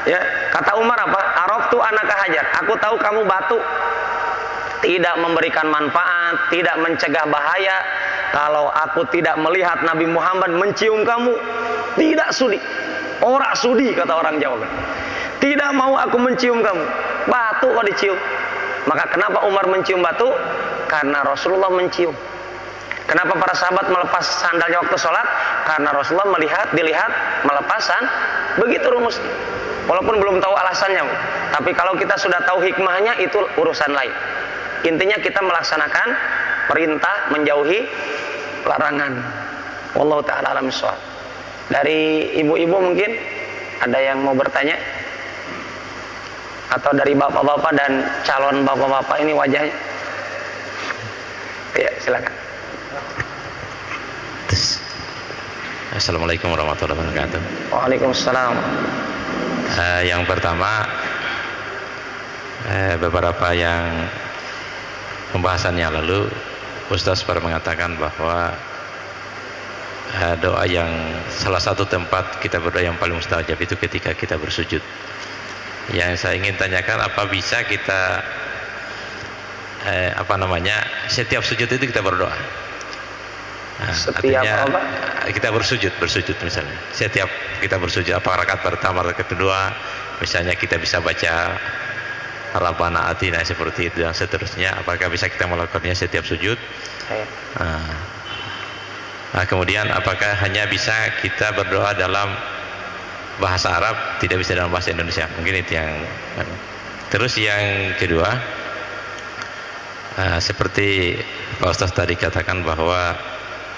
Ya, kata Umar apa? Araftu anaka hajar. Aku tahu kamu batu. Tidak memberikan manfaat, tidak mencegah bahaya. Kalau aku tidak melihat Nabi Muhammad mencium kamu, tidak sudi. Ora sudi, kata orang Jawa. Tidak mau aku mencium kamu. Batu kok dicium. Maka kenapa Umar mencium batu? Karena Rasulullah mencium. Kenapa para sahabat melepas sandalnya waktu sholat? Karena Rasulullah dilihat melepasan. Begitu rumusnya. Walaupun belum tahu alasannya, tapi kalau kita sudah tahu hikmahnya, itu urusan lain. Intinya kita melaksanakan perintah, menjauhi larangan. Wallahu ta'ala a'lam bishawab. Dari ibu-ibu mungkin ada yang mau bertanya? Atau dari bapak-bapak dan calon bapak-bapak ini wajahnya? Ya, silakan. Assalamualaikum warahmatullahi wabarakatuh. Waalaikumsalam. Yang pertama, beberapa yang pembahasannya lalu Ustaz pernah mengatakan bahwa doa yang salah satu tempat kita berdoa yang paling mustajab itu ketika kita bersujud. Yang saya ingin tanyakan, apa bisa kita setiap sujud itu kita berdoa? Artinya apa? Kita bersujud misalnya. Setiap kita bersujud, apa rakaat pertama, rakaat kedua, misalnya kita bisa baca Rabbana Atina seperti itu dan seterusnya. Apakah bisa kita melakukannya setiap sujud? Kemudian apakah hanya bisa kita berdoa dalam bahasa Arab, tidak bisa dalam bahasa Indonesia? Mungkin itu yang. Terus yang kedua, seperti Pak Ustaz tadi katakan bahwa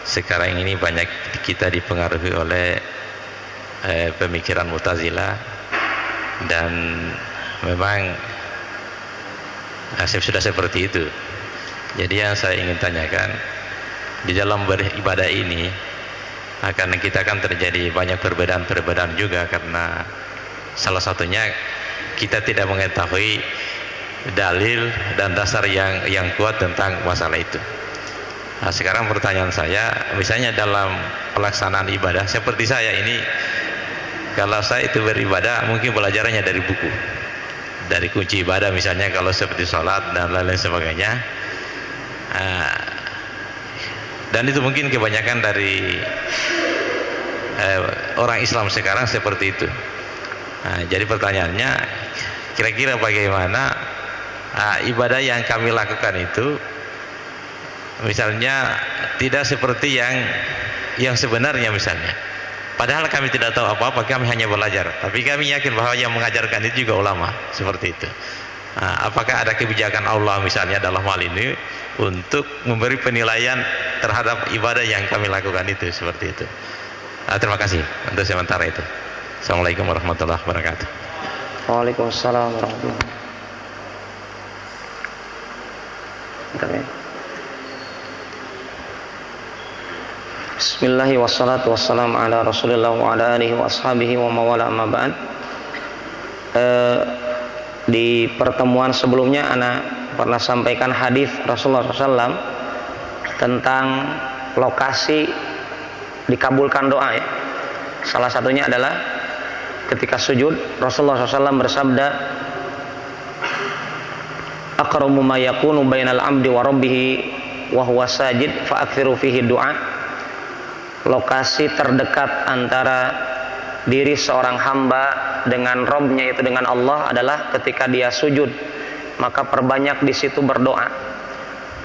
sekarang ini banyak kita dipengaruhi oleh pemikiran Mu'tazilah, dan memang sudah seperti itu. Jadi yang saya ingin tanyakan, di dalam beribadah ini kita akan terjadi banyak perbedaan-perbedaan juga, karena salah satunya kita tidak mengetahui dalil dan dasar yang kuat tentang masalah itu. Nah, sekarang pertanyaan saya, misalnya dalam pelaksanaan ibadah seperti saya ini, kalau saya itu beribadah mungkin belajarnya dari buku, dari kunci ibadah misalnya, kalau seperti sholat dan lain-lain sebagainya, dan itu mungkin kebanyakan dari orang Islam sekarang seperti itu. Jadi pertanyaannya, kira-kira bagaimana ibadah yang kami lakukan itu misalnya tidak seperti yang sebenarnya misalnya, padahal kami tidak tahu apa-apa, kami hanya belajar, tapi kami yakin bahwa yang mengajarkan itu juga ulama, seperti itu. Apakah ada kebijakan Allah misalnya dalam hal ini untuk memberi penilaian terhadap ibadah yang kami lakukan itu, seperti itu? Terima kasih untuk sementara itu. Assalamualaikum warahmatullahi wabarakatuh. Waalaikumsalam warahmatullahi wabarakatuh. Bismillahirrahmanirrahim, wassalatu wassalamu ala Rasulillah wa ala alihi wa ashabihi wa mawala amma ba'd. Di pertemuan sebelumnya ana pernah sampaikan hadis Rasulullah SAW tentang lokasi dikabulkan doa, ya. Salah satunya adalah ketika sujud. Rasulullah SAW bersabda, aqrabu ma yakunu bainal abdi wa rabbih wa huwa sajid fa aktsiru fihi du'a. Lokasi terdekat antara diri seorang hamba dengan Robnya, yaitu dengan Allah, adalah ketika dia sujud, maka perbanyak di situ berdoa.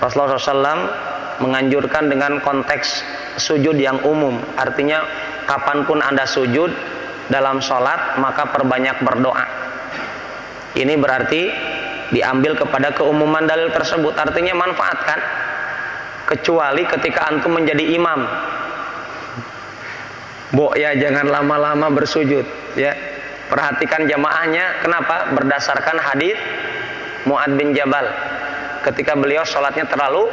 Rasulullah SAW menganjurkan dengan konteks sujud yang umum, artinya kapanpun Anda sujud dalam sholat maka perbanyak berdoa. Ini berarti diambil kepada keumuman dalil tersebut, artinya manfaatkan, kecuali ketika antum menjadi imam. Ya jangan lama-lama bersujud, ya. Perhatikan jamaahnya. Kenapa? Berdasarkan hadis Mu'ad bin Jabal, ketika beliau sholatnya terlalu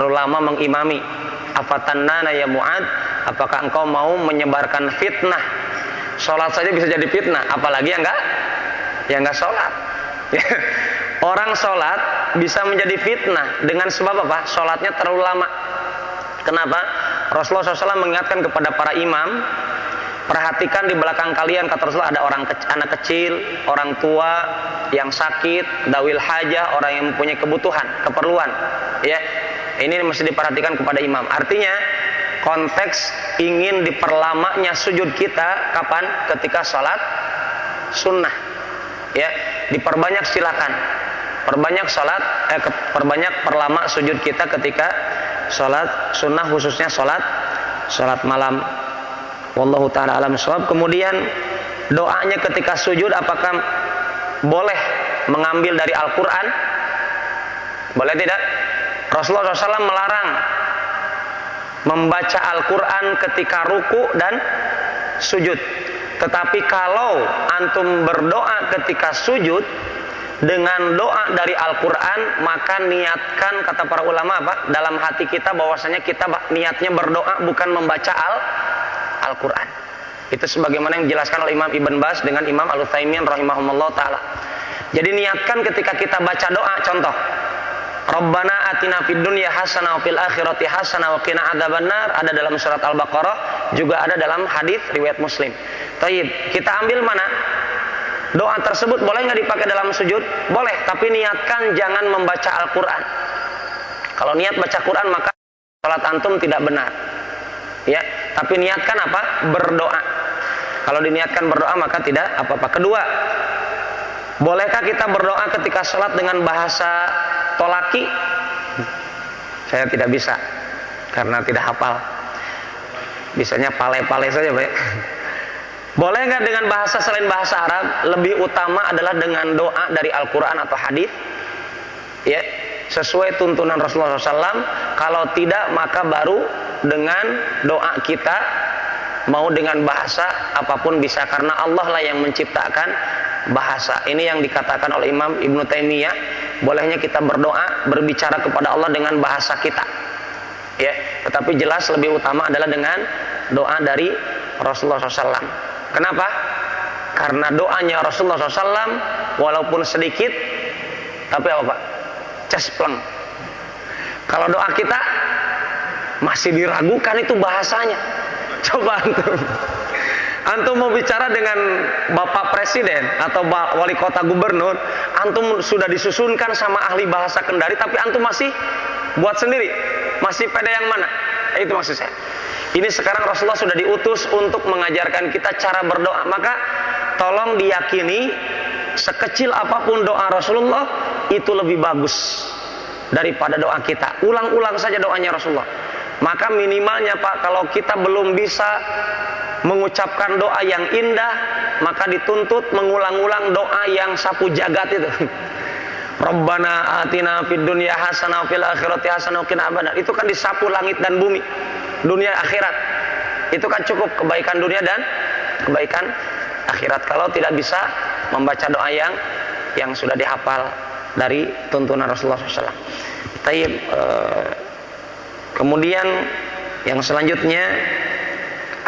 lama mengimami. Afatannana ya Mu'ad, apakah engkau mau menyebarkan fitnah? Sholat saja bisa jadi fitnah, apalagi yang enggak sholat. orang sholat bisa menjadi fitnah dengan sebab apa? Sholatnya terlalu lama. Kenapa? Rasulullah SAW mengingatkan kepada para imam, perhatikan di belakang kalian, kata Rasulullah, ada anak kecil, orang tua yang sakit, dawil hajah, orang yang mempunyai kebutuhan, keperluan. Ya, ini mesti diperhatikan kepada imam. Artinya konteks ingin diperlamanya sujud kita kapan? Ketika sholat sunnah. Ya, diperbanyak silakan. Perbanyak perlama sujud kita ketika sholat sunnah, khususnya sholat malam. Wallahu ta'ala alam shawab. Kemudian doanya ketika sujud, apakah boleh mengambil dari Al-Quran? Boleh tidak? Rasulullah SAW melarang membaca Al-Quran ketika ruku dan sujud. Tetapi kalau antum berdoa ketika sujud dengan doa dari Al-Quran, maka niatkan, kata para ulama apa? Dalam hati kita bahwasanya kita niatnya berdoa, bukan membaca Al-Quran. Itu sebagaimana yang dijelaskan oleh Imam Ibn Baz dengan Imam Al-Utsaimin rahimahumullah ta'ala. Jadi niatkan ketika kita baca doa, contoh Rabbana atina fid dunya hasanah wa fil akhirati hasanah wa qina adzabannar, ada dalam surat Al-Baqarah, juga ada dalam hadis riwayat Muslim. Taib, kita ambil mana? Doa tersebut boleh nggak dipakai dalam sujud? Boleh, tapi niatkan jangan membaca Al-Quran. Kalau niat baca Quran maka salat antum tidak benar. Ya, tapi niatkan apa? Berdoa. Kalau diniatkan berdoa maka tidak apa-apa. Kedua, bolehkah kita berdoa ketika sholat dengan bahasa tolaki? Saya tidak bisa karena tidak hafal. Bisanya pale-pale saja, Pak. Boleh nggak dengan bahasa selain bahasa Arab? Lebih utama adalah dengan doa dari Al-Quran atau hadis. Ya, sesuai tuntunan Rasulullah SAW. Kalau tidak maka baru dengan doa kita, mau dengan bahasa apapun bisa, karena Allah lah yang menciptakan bahasa. Ini yang dikatakan oleh Imam Ibnu Taimiyah, bolehnya kita berdoa, berbicara kepada Allah dengan bahasa kita. Ya, tetapi jelas lebih utama adalah dengan doa dari Rasulullah SAW. Kenapa? Karena doanya Rasulullah SAW walaupun sedikit, tapi apa Pak? Cespleng. Kalau doa kita masih diragukan itu bahasanya. Coba antum mau bicara dengan Bapak Presiden atau Wali Kota Gubernur, antum sudah disusunkan sama ahli bahasa Kendari, tapi antum masih buat sendiri, masih pada yang mana? Itu maksud saya. Ini sekarang Rasulullah sudah diutus untuk mengajarkan kita cara berdoa, maka tolong diyakini sekecil apapun doa Rasulullah itu lebih bagus daripada doa kita. Ulang-ulang saja doanya Rasulullah. Maka minimalnya Pak, kalau kita belum bisa mengucapkan doa yang indah, maka dituntut mengulang-ulang doa yang sapu jagat itu. Rabbana atina fid dunya hasanah wa fil akhirati hasanah wa qina adzabannar. Itu kan disapu langit dan bumi, dunia akhirat. Itu kan cukup kebaikan dunia dan kebaikan akhirat. Kalau tidak bisa membaca doa yang sudah dihafal dari tuntunan Rasulullah SAW. Taib. Kemudian yang selanjutnya,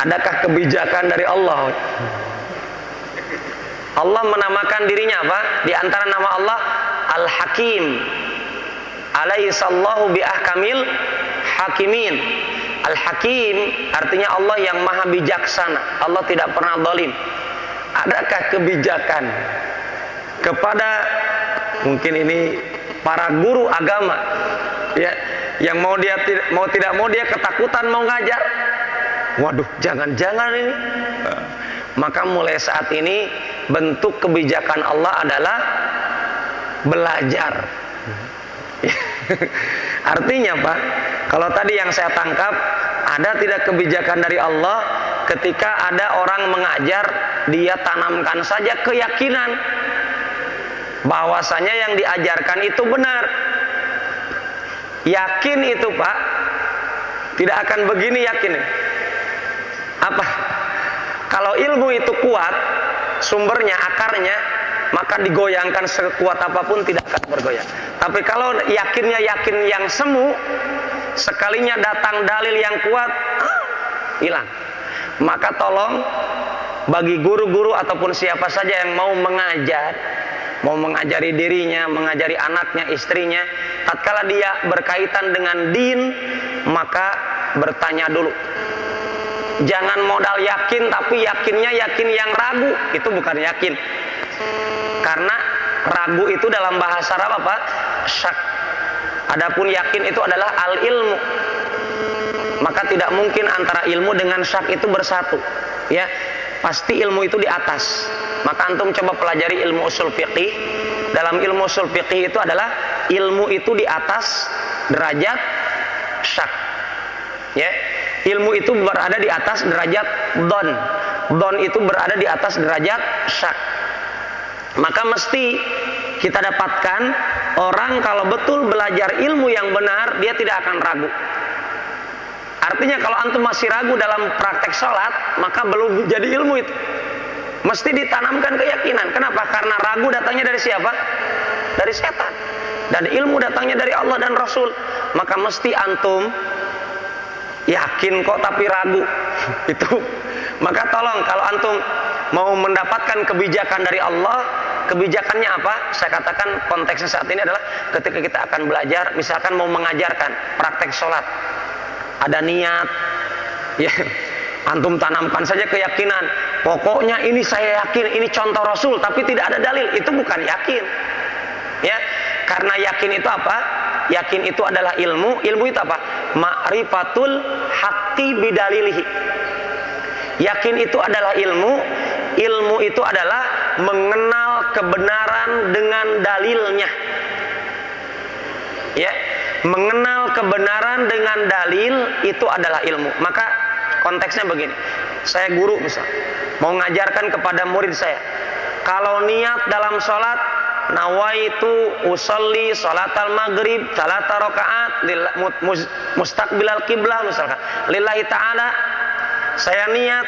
adakah kebijakan dari Allah? Allah menamakan dirinya apa? Di antara nama Allah Al-Hakim. Alaihissallahu biahkamil hakimin. Al-Hakim artinya Allah yang maha bijaksana. Allah tidak pernah zalim. Adakah kebijakan kepada, mungkin ini para guru agama, ya, yang mau tidak mau dia ketakutan mau ngajar. Waduh, jangan-jangan ini. Maka mulai saat ini bentuk kebijakan Allah adalah belajar. Artinya Pak, kalau tadi yang saya tangkap, ada tidak kebijakan dari Allah ketika ada orang mengajar, dia tanamkan saja keyakinan bahwasanya yang diajarkan itu benar. Yakin itu Pak, tidak akan begini yakin. Apa? Kalau ilmu itu kuat, sumbernya, akarnya, maka digoyangkan sekuat apapun tidak akan bergoyang. Tapi kalau yakinnya yakin yang semu, sekalinya datang dalil yang kuat, hilang. Maka tolong bagi guru-guru ataupun siapa saja yang mau mengajar, mau mengajari dirinya, mengajari anaknya, istrinya, tatkala dia berkaitan dengan din, maka bertanya dulu. Jangan modal yakin, tapi yakinnya yakin yang ragu, itu bukan yakin. Karena ragu itu dalam bahasa Arab apa? Syak. Adapun yakin itu adalah al-ilmu. Maka tidak mungkin antara ilmu dengan syak itu bersatu. Ya, pasti ilmu itu di atas. Maka antum coba pelajari ilmu usul fiqih. Dalam ilmu usul fiqih itu adalah ilmu itu di atas derajat syak. Ya, ilmu itu berada di atas derajat don. Don itu berada di atas derajat syak. Maka mesti kita dapatkan orang kalau betul belajar ilmu yang benar, dia tidak akan ragu. Artinya kalau antum masih ragu dalam praktek sholat, maka belum jadi ilmu itu. Mesti ditanamkan keyakinan. Kenapa? Karena ragu datangnya dari siapa? Dari setan. Dan ilmu datangnya dari Allah dan Rasul. Maka mesti antum yakin kok tapi ragu. Itu. Maka tolong kalau antum mau mendapatkan kebijakan dari Allah, kebijakannya apa? Saya katakan konteksnya saat ini adalah ketika kita akan belajar, misalkan mau mengajarkan praktek sholat, ada niat, ya, antum tanamkan saja keyakinan. Pokoknya ini saya yakin, ini contoh Rasul, tapi tidak ada dalil. Itu bukan yakin, ya. Karena yakin itu apa? Yakin itu adalah ilmu. Ilmu itu apa? Ma'rifatul haqqi bidalilihi. Yakin itu adalah ilmu. Ilmu itu adalah mengenal kebenaran dengan dalilnya. Ya, mengenal kebenaran dengan dalil itu adalah ilmu. Maka konteksnya begini. Saya guru misal, mau ngajarkan kepada murid saya. Kalau niat dalam sholat, nawaitu usolli sholatal maghrib 3 rakaat mustaqbilal qiblah misalkan. Lillahi ta'ala, saya niat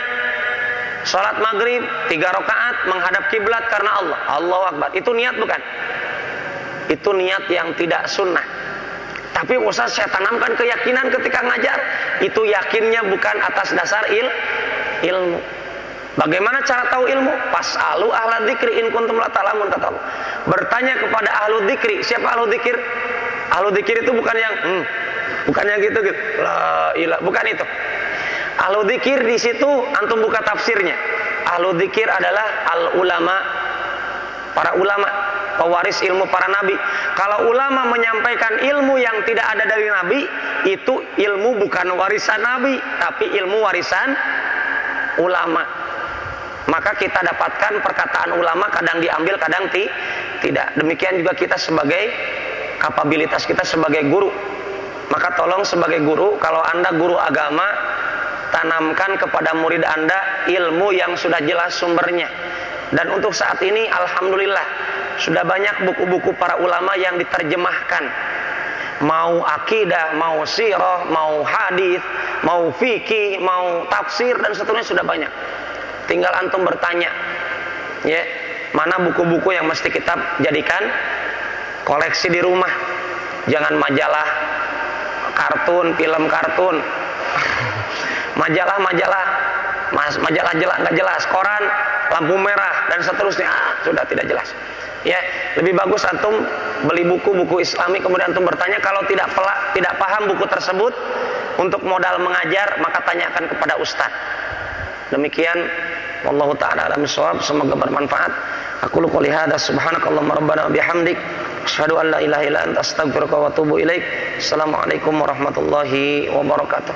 sholat maghrib 3 rakaat menghadap kiblat karena Allah. Allahu Akbar. Itu niat bukan? Itu niat yang tidak sunnah. Tapi Ustaz, saya tanamkan keyakinan ketika ngajar. Itu yakinnya bukan atas dasar ilmu. Bagaimana cara tahu ilmu? Fas'alu ahla dzikri in kuntum la ta'lamun, kata Allah. Bertanya kepada ahlu dzikri. Siapa ahlu dzikir? Ahlu dzikir itu bukan yang gitu. La ilah, bukan itu. Ahlu dzikir di situ antum buka tafsirnya. Ahlu dzikir adalah al ulama, para ulama, pewaris ilmu para nabi. Kalau ulama menyampaikan ilmu yang tidak ada dari nabi, itu ilmu bukan warisan nabi, tapi ilmu warisan ulama. Maka kita dapatkan perkataan ulama kadang diambil, kadang tidak. Demikian juga kita sebagai kapabilitas kita sebagai guru. Maka tolong sebagai guru, kalau Anda guru agama, tanamkan kepada murid Anda ilmu yang sudah jelas sumbernya. Dan untuk saat ini alhamdulillah sudah banyak buku-buku para ulama yang diterjemahkan. Mau akidah, mau sirah, mau hadis, mau fikih, mau tafsir dan seterusnya sudah banyak. Tinggal antum bertanya, ya, mana buku-buku yang mesti kita jadikan koleksi di rumah. Jangan majalah kartun, film kartun, majalah jelas nggak jelas, koran lampu merah dan seterusnya, sudah tidak jelas. Ya, lebih bagus antum beli buku-buku Islami kemudian antum bertanya. Kalau tidak paham buku tersebut, untuk modal mengajar maka tanyakan kepada ustaz. Demikian, wallahu taala alam shawab. Semoga bermanfaat. Aku qouli hadza subhanakallahumma rabbana bihamdik asyhadu an la ilaha illa anta astaghfiruka wa atubu ilaik. Assalamualaikum warahmatullahi wabarakatuh.